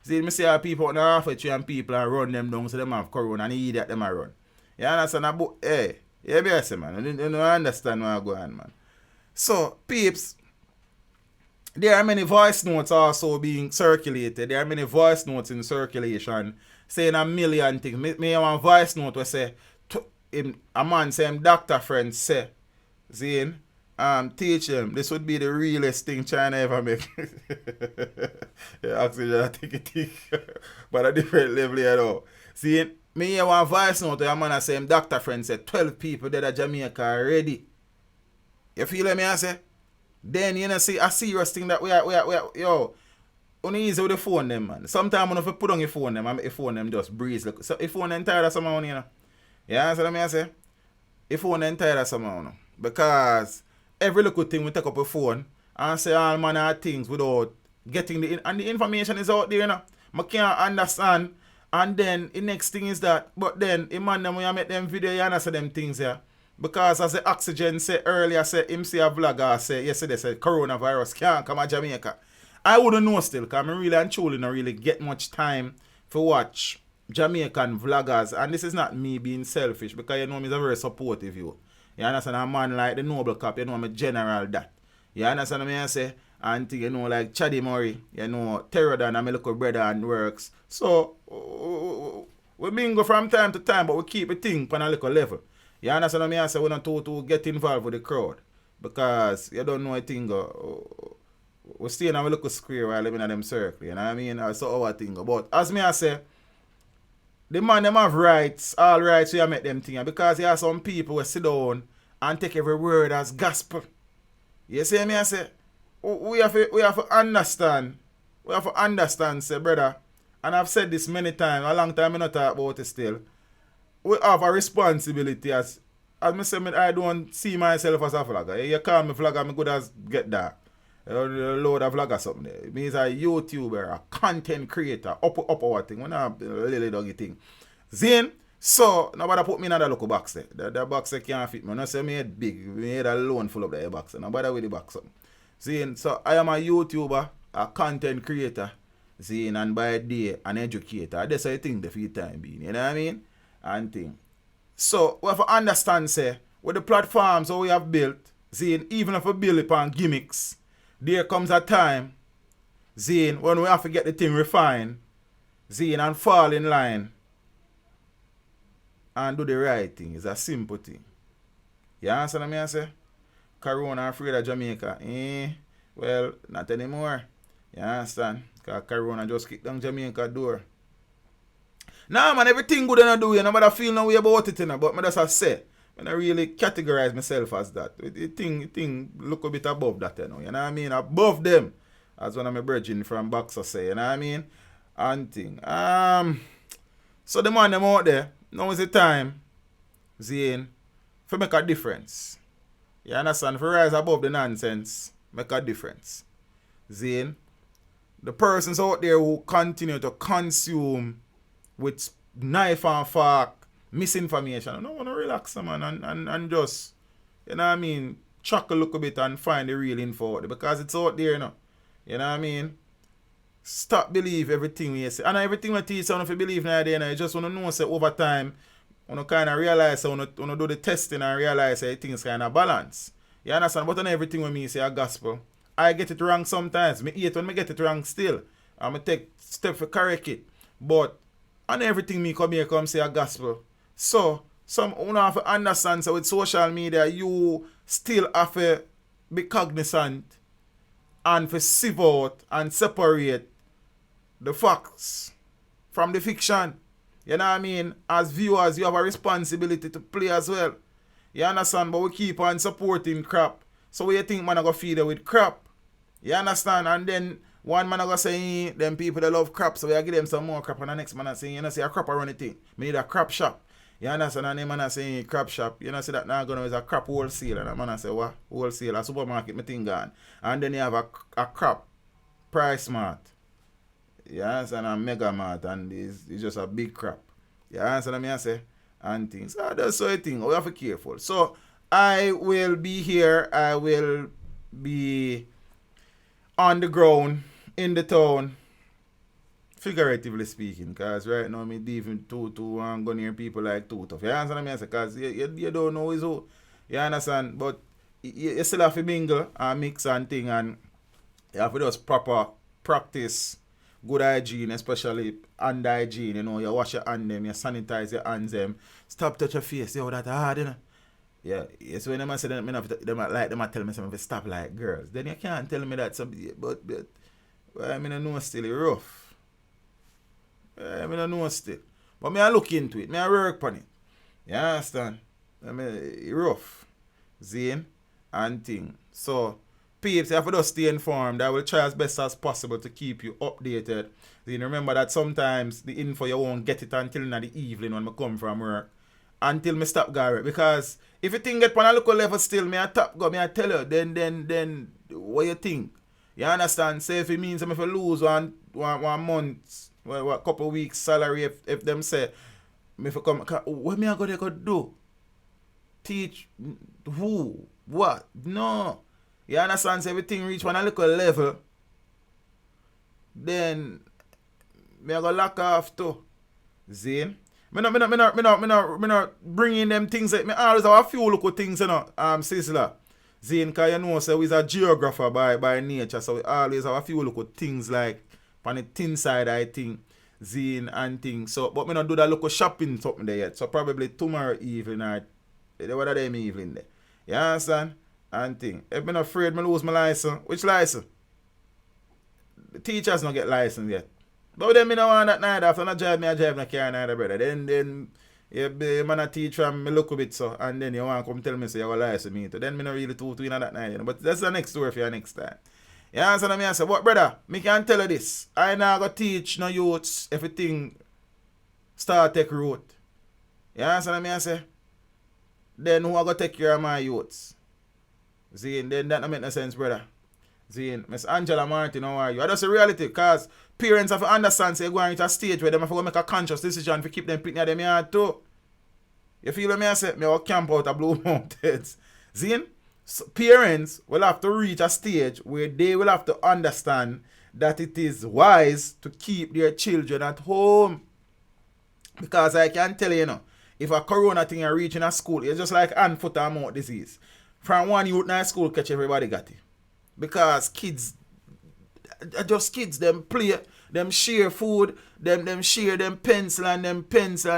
See, me see how people on the half a tree and people and run them down so them have corona and idiot them a run. You understand? Hey, you be say, man. You don't understand what go on, man. So, peeps, there are many voice notes also being circulated. There are many voice notes in circulation saying a million things. Me have one voice note where say, a man say, doctor friend say, Zane, teach him. This would be the realest thing China ever make. Yeah, oxygen, I think it but a different level, you know. See, me hear one voice note where a man say, doctor friend say, 12 people dead at Jamaica already. You feel me, I say? Then, you know, see, a serious thing that we are yo, only easy with the phone them, man. Sometimes when you put on your phone them, I make your phone them just breeze. Look. So, your phone them tired of someone, you know. Yeah, so let me say, your phone them tired of someone, you know. Because every little thing we take up a phone and say all manner of things without getting the information is out there, you know. I can't understand. And then the next thing is that, but then the man them when you make them video, you understand them things here. Because as the Oxygen said earlier, say him see a vlogger say yesterday said coronavirus can't come to Jamaica. I wouldn't know still, because I really and truly don't really get much time to watch Jamaican vloggers. And this is not me being selfish, because you know me is a very supportive you. You understand? A man like the Noble Cop, you know I'm a general that. You understand what I say? And you know, like Chaddy Murray, you know, Terrodan and my little brother and works. So we mingle from time to time, but we keep a thing on a little level. You understand what I say? We don't to get involved with the crowd. Because you don't know a thing. We stay in a little square while living in them circle. You know what I mean? That's our thing. But as me I say, the man them have rights, all rights we make them thing. Because there are some people who sit down and take every word as gospel. You see me I say? We have to understand. We have to understand, say, brother. And I've said this many times, a long time I not talk about it still. We have a responsibility as I say, I don't see myself as a vlogger. You call me vlogger, I good as get that. A load of vlogger something there. It means a YouTuber, a content creator, up our thing. We're not a little doggy thing. Zane, so nobody put me in another local box there. The box there can't fit me. No say me head big. Me head alone full of the box. Nobody with the box something. Zane, so I am a YouTuber, a content creator. Zane, and by day an educator. That's how I think the free time being. You know what I mean? And thing. So we have to understand, say, with the platforms that we have built, Zane, even if we build upon gimmicks, there comes a time, Zane, when we have to get the thing refined, Zane, and fall in line and do the right thing. It's a simple thing. You understand what I say? Corona afraid of Jamaica. Well, not anymore. You understand? Because Corona just kicked down Jamaica door. Nah, man, everything good I do, nobody feel no way about it, but I just say, I don't really categorize myself as that. The thing look a bit above that, you know what I mean? Above them, as one of my brethren from Boxer say, you know what I mean? And thing. So the man them out there, now is the time, Zane, for make a difference. You understand? For rise above the nonsense, make a difference. Zane, the persons out there who continue to consume with knife and fork misinformation. I don't want to relax, man, and just, you know what I mean, chuckle a little bit and find the real info out there, because it's out there, you know. You know what I mean? Stop believe everything we say. And everything we teach, if you believe now, you just want to know, say, over time, you know, kind of realize, you know, do the testing and realize that things kind of balance. You understand? But on everything when me say a gospel, I get it wrong sometimes. Me hate when me get it wrong still. I'm going to take steps to correct it. But on everything me come here come say a gospel. So, some you have to understand, so with social media, you still have to be cognizant and to sieve out and separate the facts from the fiction. You know what I mean? As viewers, you have a responsibility to play as well. You understand? But we keep on supporting crap. So what you think man I go feed her with crap? You understand? And then one man I go say, them people that love crap, so we give them some more crap. And the next man I say, you know, see a crap around the thing. Me need a crap shop. You understand? And the man I say, crap shop. You know, see that now gonna is a crap wholesale. And the man I say, what? Wholesale, a supermarket, me thing gone. And then you have a crap price mart. You understand? A mega mart. And it's just a big crap. You understand what I say? And things. So that's so I think we have to be careful. So I will be here. I will be on the ground, in the town, figuratively speaking, because right now I'm even too and going near people like too tough. You understand what I say? Because you don't know who's who. You understand? But you still have to mingle and mix and thing, and you have to just proper practice good hygiene, especially hand hygiene. You know, you wash your hand them, you sanitize your hands them. Stop touch your face. Yo, that hard, you know. Yeah, so when them say them tell me something, stop like girls. Then you can't tell me that something, but I mean I know still it's rough. I mean I know still. But me I look into it, me I work on it. You understand? I mean it's rough. Zine and thing. So peeps, you have to just stay informed. I will try as best as possible to keep you updated. You remember that sometimes the info you won't get it until in the evening when I come from work. Until me stop Garrett. Because if you think get on a local level still, me a top go, me I tell you, then what you think? You understand? Say if it means if I lose one month, a couple of weeks salary, if them say, me if I come, what me I go there go do? Teach who? What? No. You understand? So everything reach on a local level, then me I go lock off too. Zane? Me not bringing them things. Me always have a few local things, you know, Sizzler. Zane, because you know, so we's a geographer by nature, so we always have a few local things like on the thin side, I think, Zane and things. So, but me not do that local shopping something there yet. So probably tomorrow evening or what are them evening there. You understand? And thing. If me not afraid me lose my license, which license? The teachers not get license yet. But then me no want that neither. After I drive no car neither, brother. Then you man a teach from me look a bit so, and then you want to come tell me so you have a license me too. Then me not really too in that night. You know? But that's the next story for you next time. You understand me? I say, what brother? Me can tell you this. I now go teach no youths everything start take root. You understand me? I say, then who I go take care of my youths? See, then that don't make no sense, brother. See, Miss Angela Martin, how are you? That's a reality, because parents have to understand, say, going to a stage where they have to make a conscious decision to keep them picking at them yard too. You feel what I say? Me will camp out of Blue Mountains. See, so parents will have to reach a stage where they will have to understand that it is wise to keep their children at home. Because I can tell you, if a corona thing are reaching a school, it's just like hand, foot, and mouth disease. From one youth in school catch everybody got it. Because kids, just kids, them play, them share food, them share them pencil and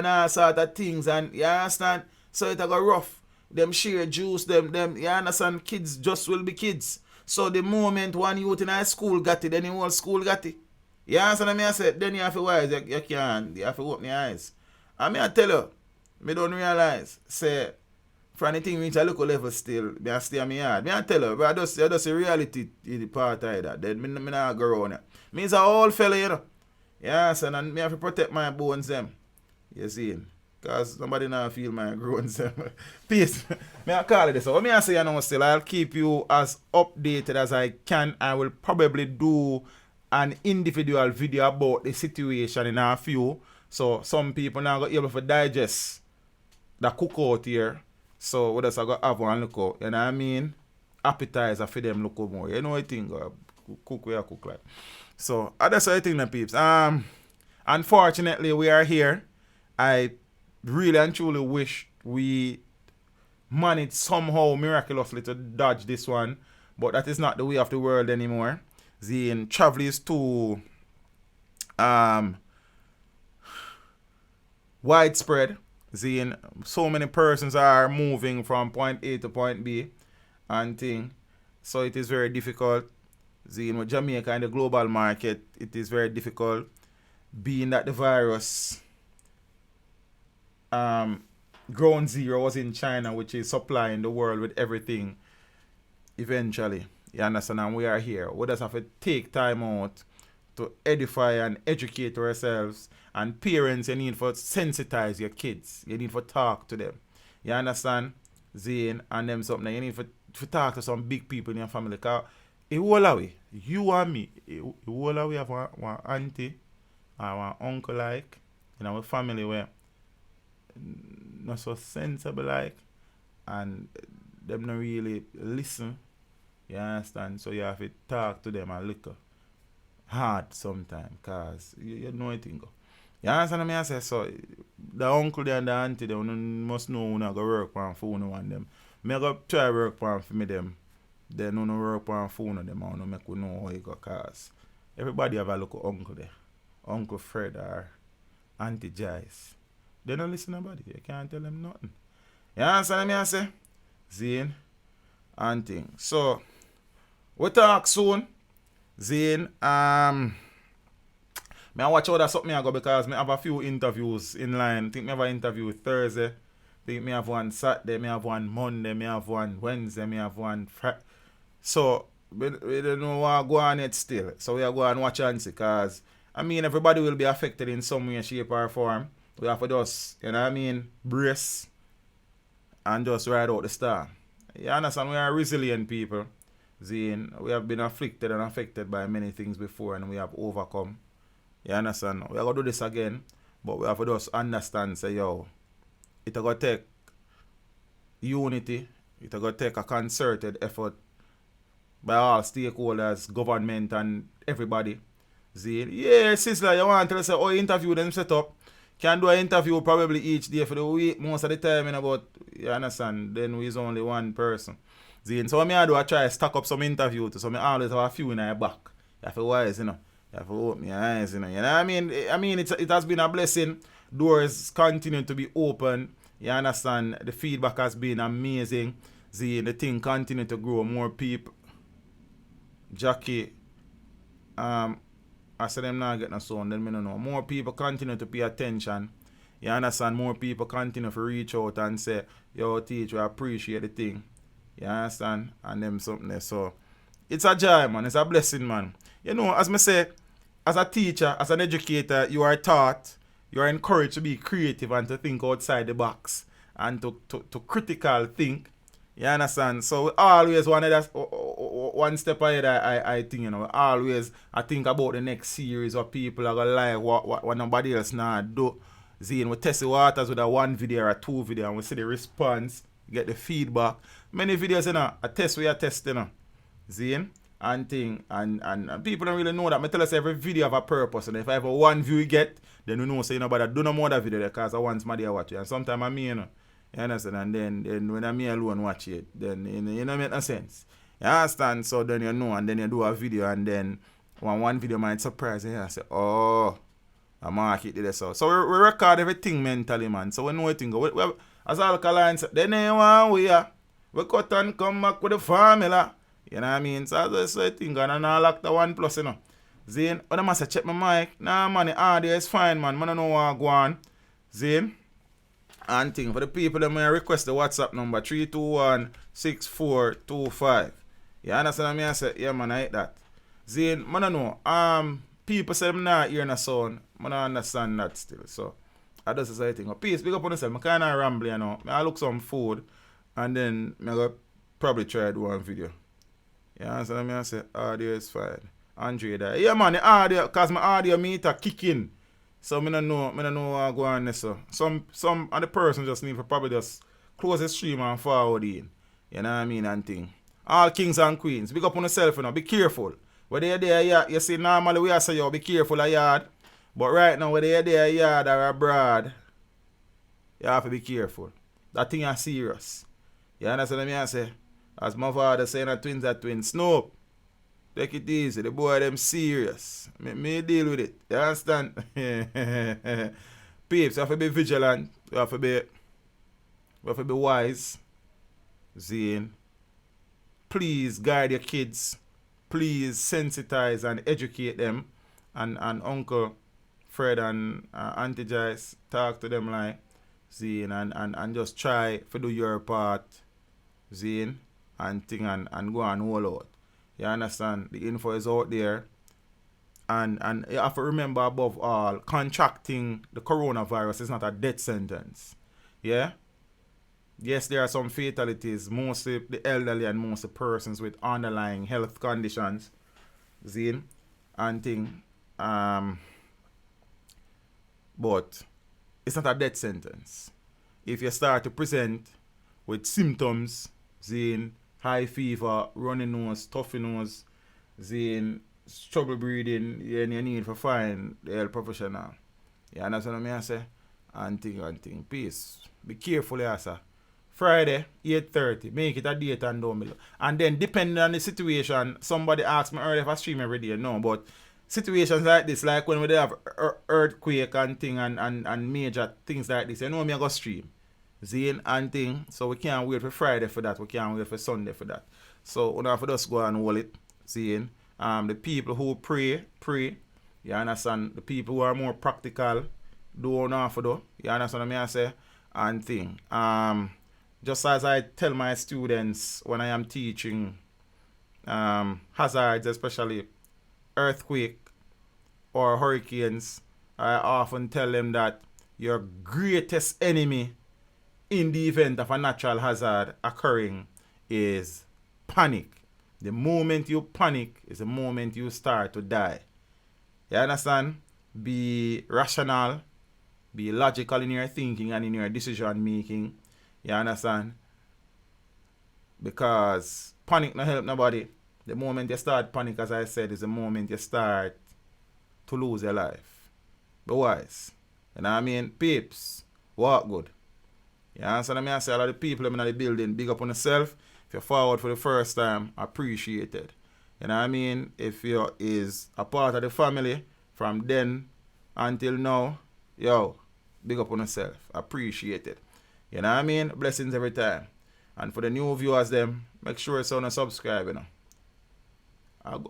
all sort of things, and you understand? So it go rough. Them share juice, them, you understand? Kids just will be kids. So the moment one youth in high school got it, then the whole school got it. You understand what I say? Then you have to wise, you have to open your eyes. And I tell you, me don't realize, say, for anything reach a local level still, I stay on my yard. I tell you, but I just a reality in the part of that. Then me not go around it. Me is a old fella, you know. Yes, and me have to protect my bones them. You see? Because somebody now feel my bones them. Peace. Me I call it this. So what me I say you know still, I'll keep you as updated as I can. I will probably do an individual video about the situation in a few. So some people now got able to digest that cook out here. So we just go have one look out. You know what I mean? Appetizer for them look out more. You know what I think? Cook where I cook like. So that's what I think, the peeps. Unfortunately, we are here. I really and truly wish we managed somehow miraculously to dodge this one, but that is not the way of the world anymore. The travel is too widespread. So many persons are moving from point A to point B and thing. So it is very difficult. With Jamaica in the global market, it is very difficult, being that the virus ground zero was in China, which is supplying the world with everything eventually. You understand? And we are here. We just have to take time out to edify and educate ourselves. And parents, you need to sensitize your kids. You need to talk to them. You understand? Zane and them something. You need to talk to some big people in your family. Because you and me, we have one auntie or one uncle like in our family where not so sensible like, and them not really listen. You understand? So you have to talk to them a little hard sometimes, because you know it go. You understand what I say? So the uncle and the auntie, they must know when I go work on phone on them. I go try work on for me them. They don't work on phone on them, I don't make we know how it go, because everybody have a local uncle there. Uncle Fred or Auntie Joyce. They don't listen to nobody. You can't tell them nothing. You understand what I say? Zane and thing. So we talk soon. Zane, I watch out that something I go, because I have a few interviews in line. I think I have an interview Thursday. I think I have one Saturday, I have one Monday, I have one Wednesday, I have one Friday. So we don't know what go on yet still. So we are going to watch and see, because I mean everybody will be affected in some way, shape or form. We have to just, you know what I mean, brace and just ride out the storm. You understand? We are resilient people. Zane, we have been afflicted and affected by many things before, and we have overcome. You understand? We are going to do this again, but we have to just understand, say, yo, it's going to take unity, it's going to take a concerted effort by all stakeholders, government and everybody. Zane, yeah, sister, you want to say, oh, interview them set up. Can do an interview probably each day for the week, most of the time, but you understand, then we is only one person. Zane, so what I do, I try to stack up some interview to, so I always have a few in my back. You have to wise, you have to open your eyes, you know what I mean? It has been a blessing. Doors continue to be open. You understand? The feedback has been amazing. Zane, the thing continue to grow. More people. Jackie, I said them not getting a sound, then I don't know. More people continue to pay attention. You understand? More people continue to reach out and say, yo, teacher, I appreciate the thing. You understand? And them something there. So it's a joy, man. It's a blessing, man. You know, as I say, as a teacher, as an educator, you are taught, you are encouraged to be creative and to think outside the box and to critical think. You understand? So we always one step ahead, I think, you know. Always I think about the next series of people are gonna like what nobody else now do. Zane, we test the waters with a one video or a two video, and we see the response, get the feedback. Many videos, you know, a test we are testing, you know. Zane and thing, and people don't really know that. I tell us every video have a purpose, and if I have a one view you get, then we know say nobody do no more that video because I want somebody to watch it. And sometimes I mean, you know. You understand? And then when I'm me alone watch it, then you know make no sense. You understand? So then you know, and then you do a video, and then one video might surprise you and say, oh, I market it so. So we record everything mentally, man. So we know everything. We as alkaline said, then we cut and come back with the formula. You know what I mean? So that's the thing, and I lock the 1+, you know. Zane, when I must check my mic, nah man, the audio is fine, man. I don't know what go on. Zane. And thing for the people that may request the WhatsApp number 321-6425. You understand what I say? Yeah, man, I hate that. Zane, I don't know. People say I'm not hearing a sound. I don't understand that still. So I just say thing. Peace, big up on yourself. I kind of ramble, you know. I look some food and then I go probably try to do one video. You understand what I say? Audio is fine. Andre there. Yeah, man, the audio, because my audio meter kick in. So I don't know what go on there. So some of the person just need to probably just close the stream and forward in. You know what I mean and thing. All kings and queens, big up on yourself, you know, be careful. Whether you're there, you see normally we are say you be careful a yard. But right now whether you're there yard or abroad, you have to be careful. That thing is serious. You understand what I say? As my father saying that twins are twins. Snoop. Take it easy. The boy them serious. Me deal with it. You understand? Peeps, you have to be vigilant. You have to be wise. Zane. Please guide your kids. Please sensitize and educate them. And Uncle Fred and Auntie Joyce, talk to them like Zane and just try to do your part. Zane and thing and go and hold out. You understand? The info is out there. And you have to remember above all, contracting the coronavirus is not a death sentence. Yeah? Yes, there are some fatalities, mostly the elderly and mostly persons with underlying health conditions. Zine and thing. But it's not a death sentence. If you start to present with symptoms, Zine, high fever, runny nose, stuffy nose, Zine, trouble breathing, you need to find the health professional. You understand what I say? And thing. Peace. Be careful, yes, sir. Friday, 8:30. Make it a date and down below. And then, depending on the situation, somebody asked me earlier if I stream every day. No, but situations like this, like when we have earthquake and thing and major things like this, you know me I go stream. Zine and thing. So we can't wait for Friday for that. We can't wait for Sunday for that. So we have to just go and hold it. Zine. The people who pray. You understand? The people who are more practical, do enough for do. You understand what I say? And thing. Just as I tell my students when I am teaching hazards, especially earthquake or hurricanes, I often tell them that your greatest enemy in the event of a natural hazard occurring is panic. The moment you panic is the moment you start to die. You understand? Be rational, be logical in your thinking and in your decision making. You understand? Because panic not help nobody. The moment you start panic, as I said, is the moment you start to lose your life. Be wise. You know what I mean? Peeps, walk good. You understand what I say? A lot of people in the building, big up on yourself. If you're forward for the first time, appreciate it. You know what I mean? If you is a part of the family from then until now, yo, big up on yourself. Appreciate it. You know what I mean? Blessings every time. And for the new viewers, them, make sure you subscribe, you know.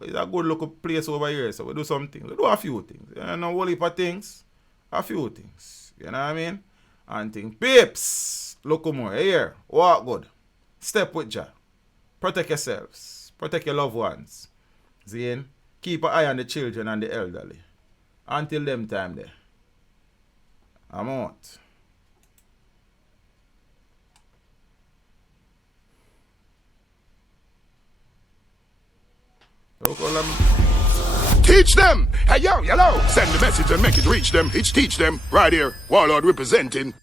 It's a good local place over here, so we do some things. We do a few things. You know, a whole heap of things. A few things. You know what I mean? And think, peeps, look more. Here, walk good. Step with ya. Protect yourselves. Protect your loved ones. Zine, keep an eye on the children and the elderly. Until them time there. I'm out. Teach them! Hey, yo, hello! Send the message and make it reach them. It's teach them. Right here. Warlord representing.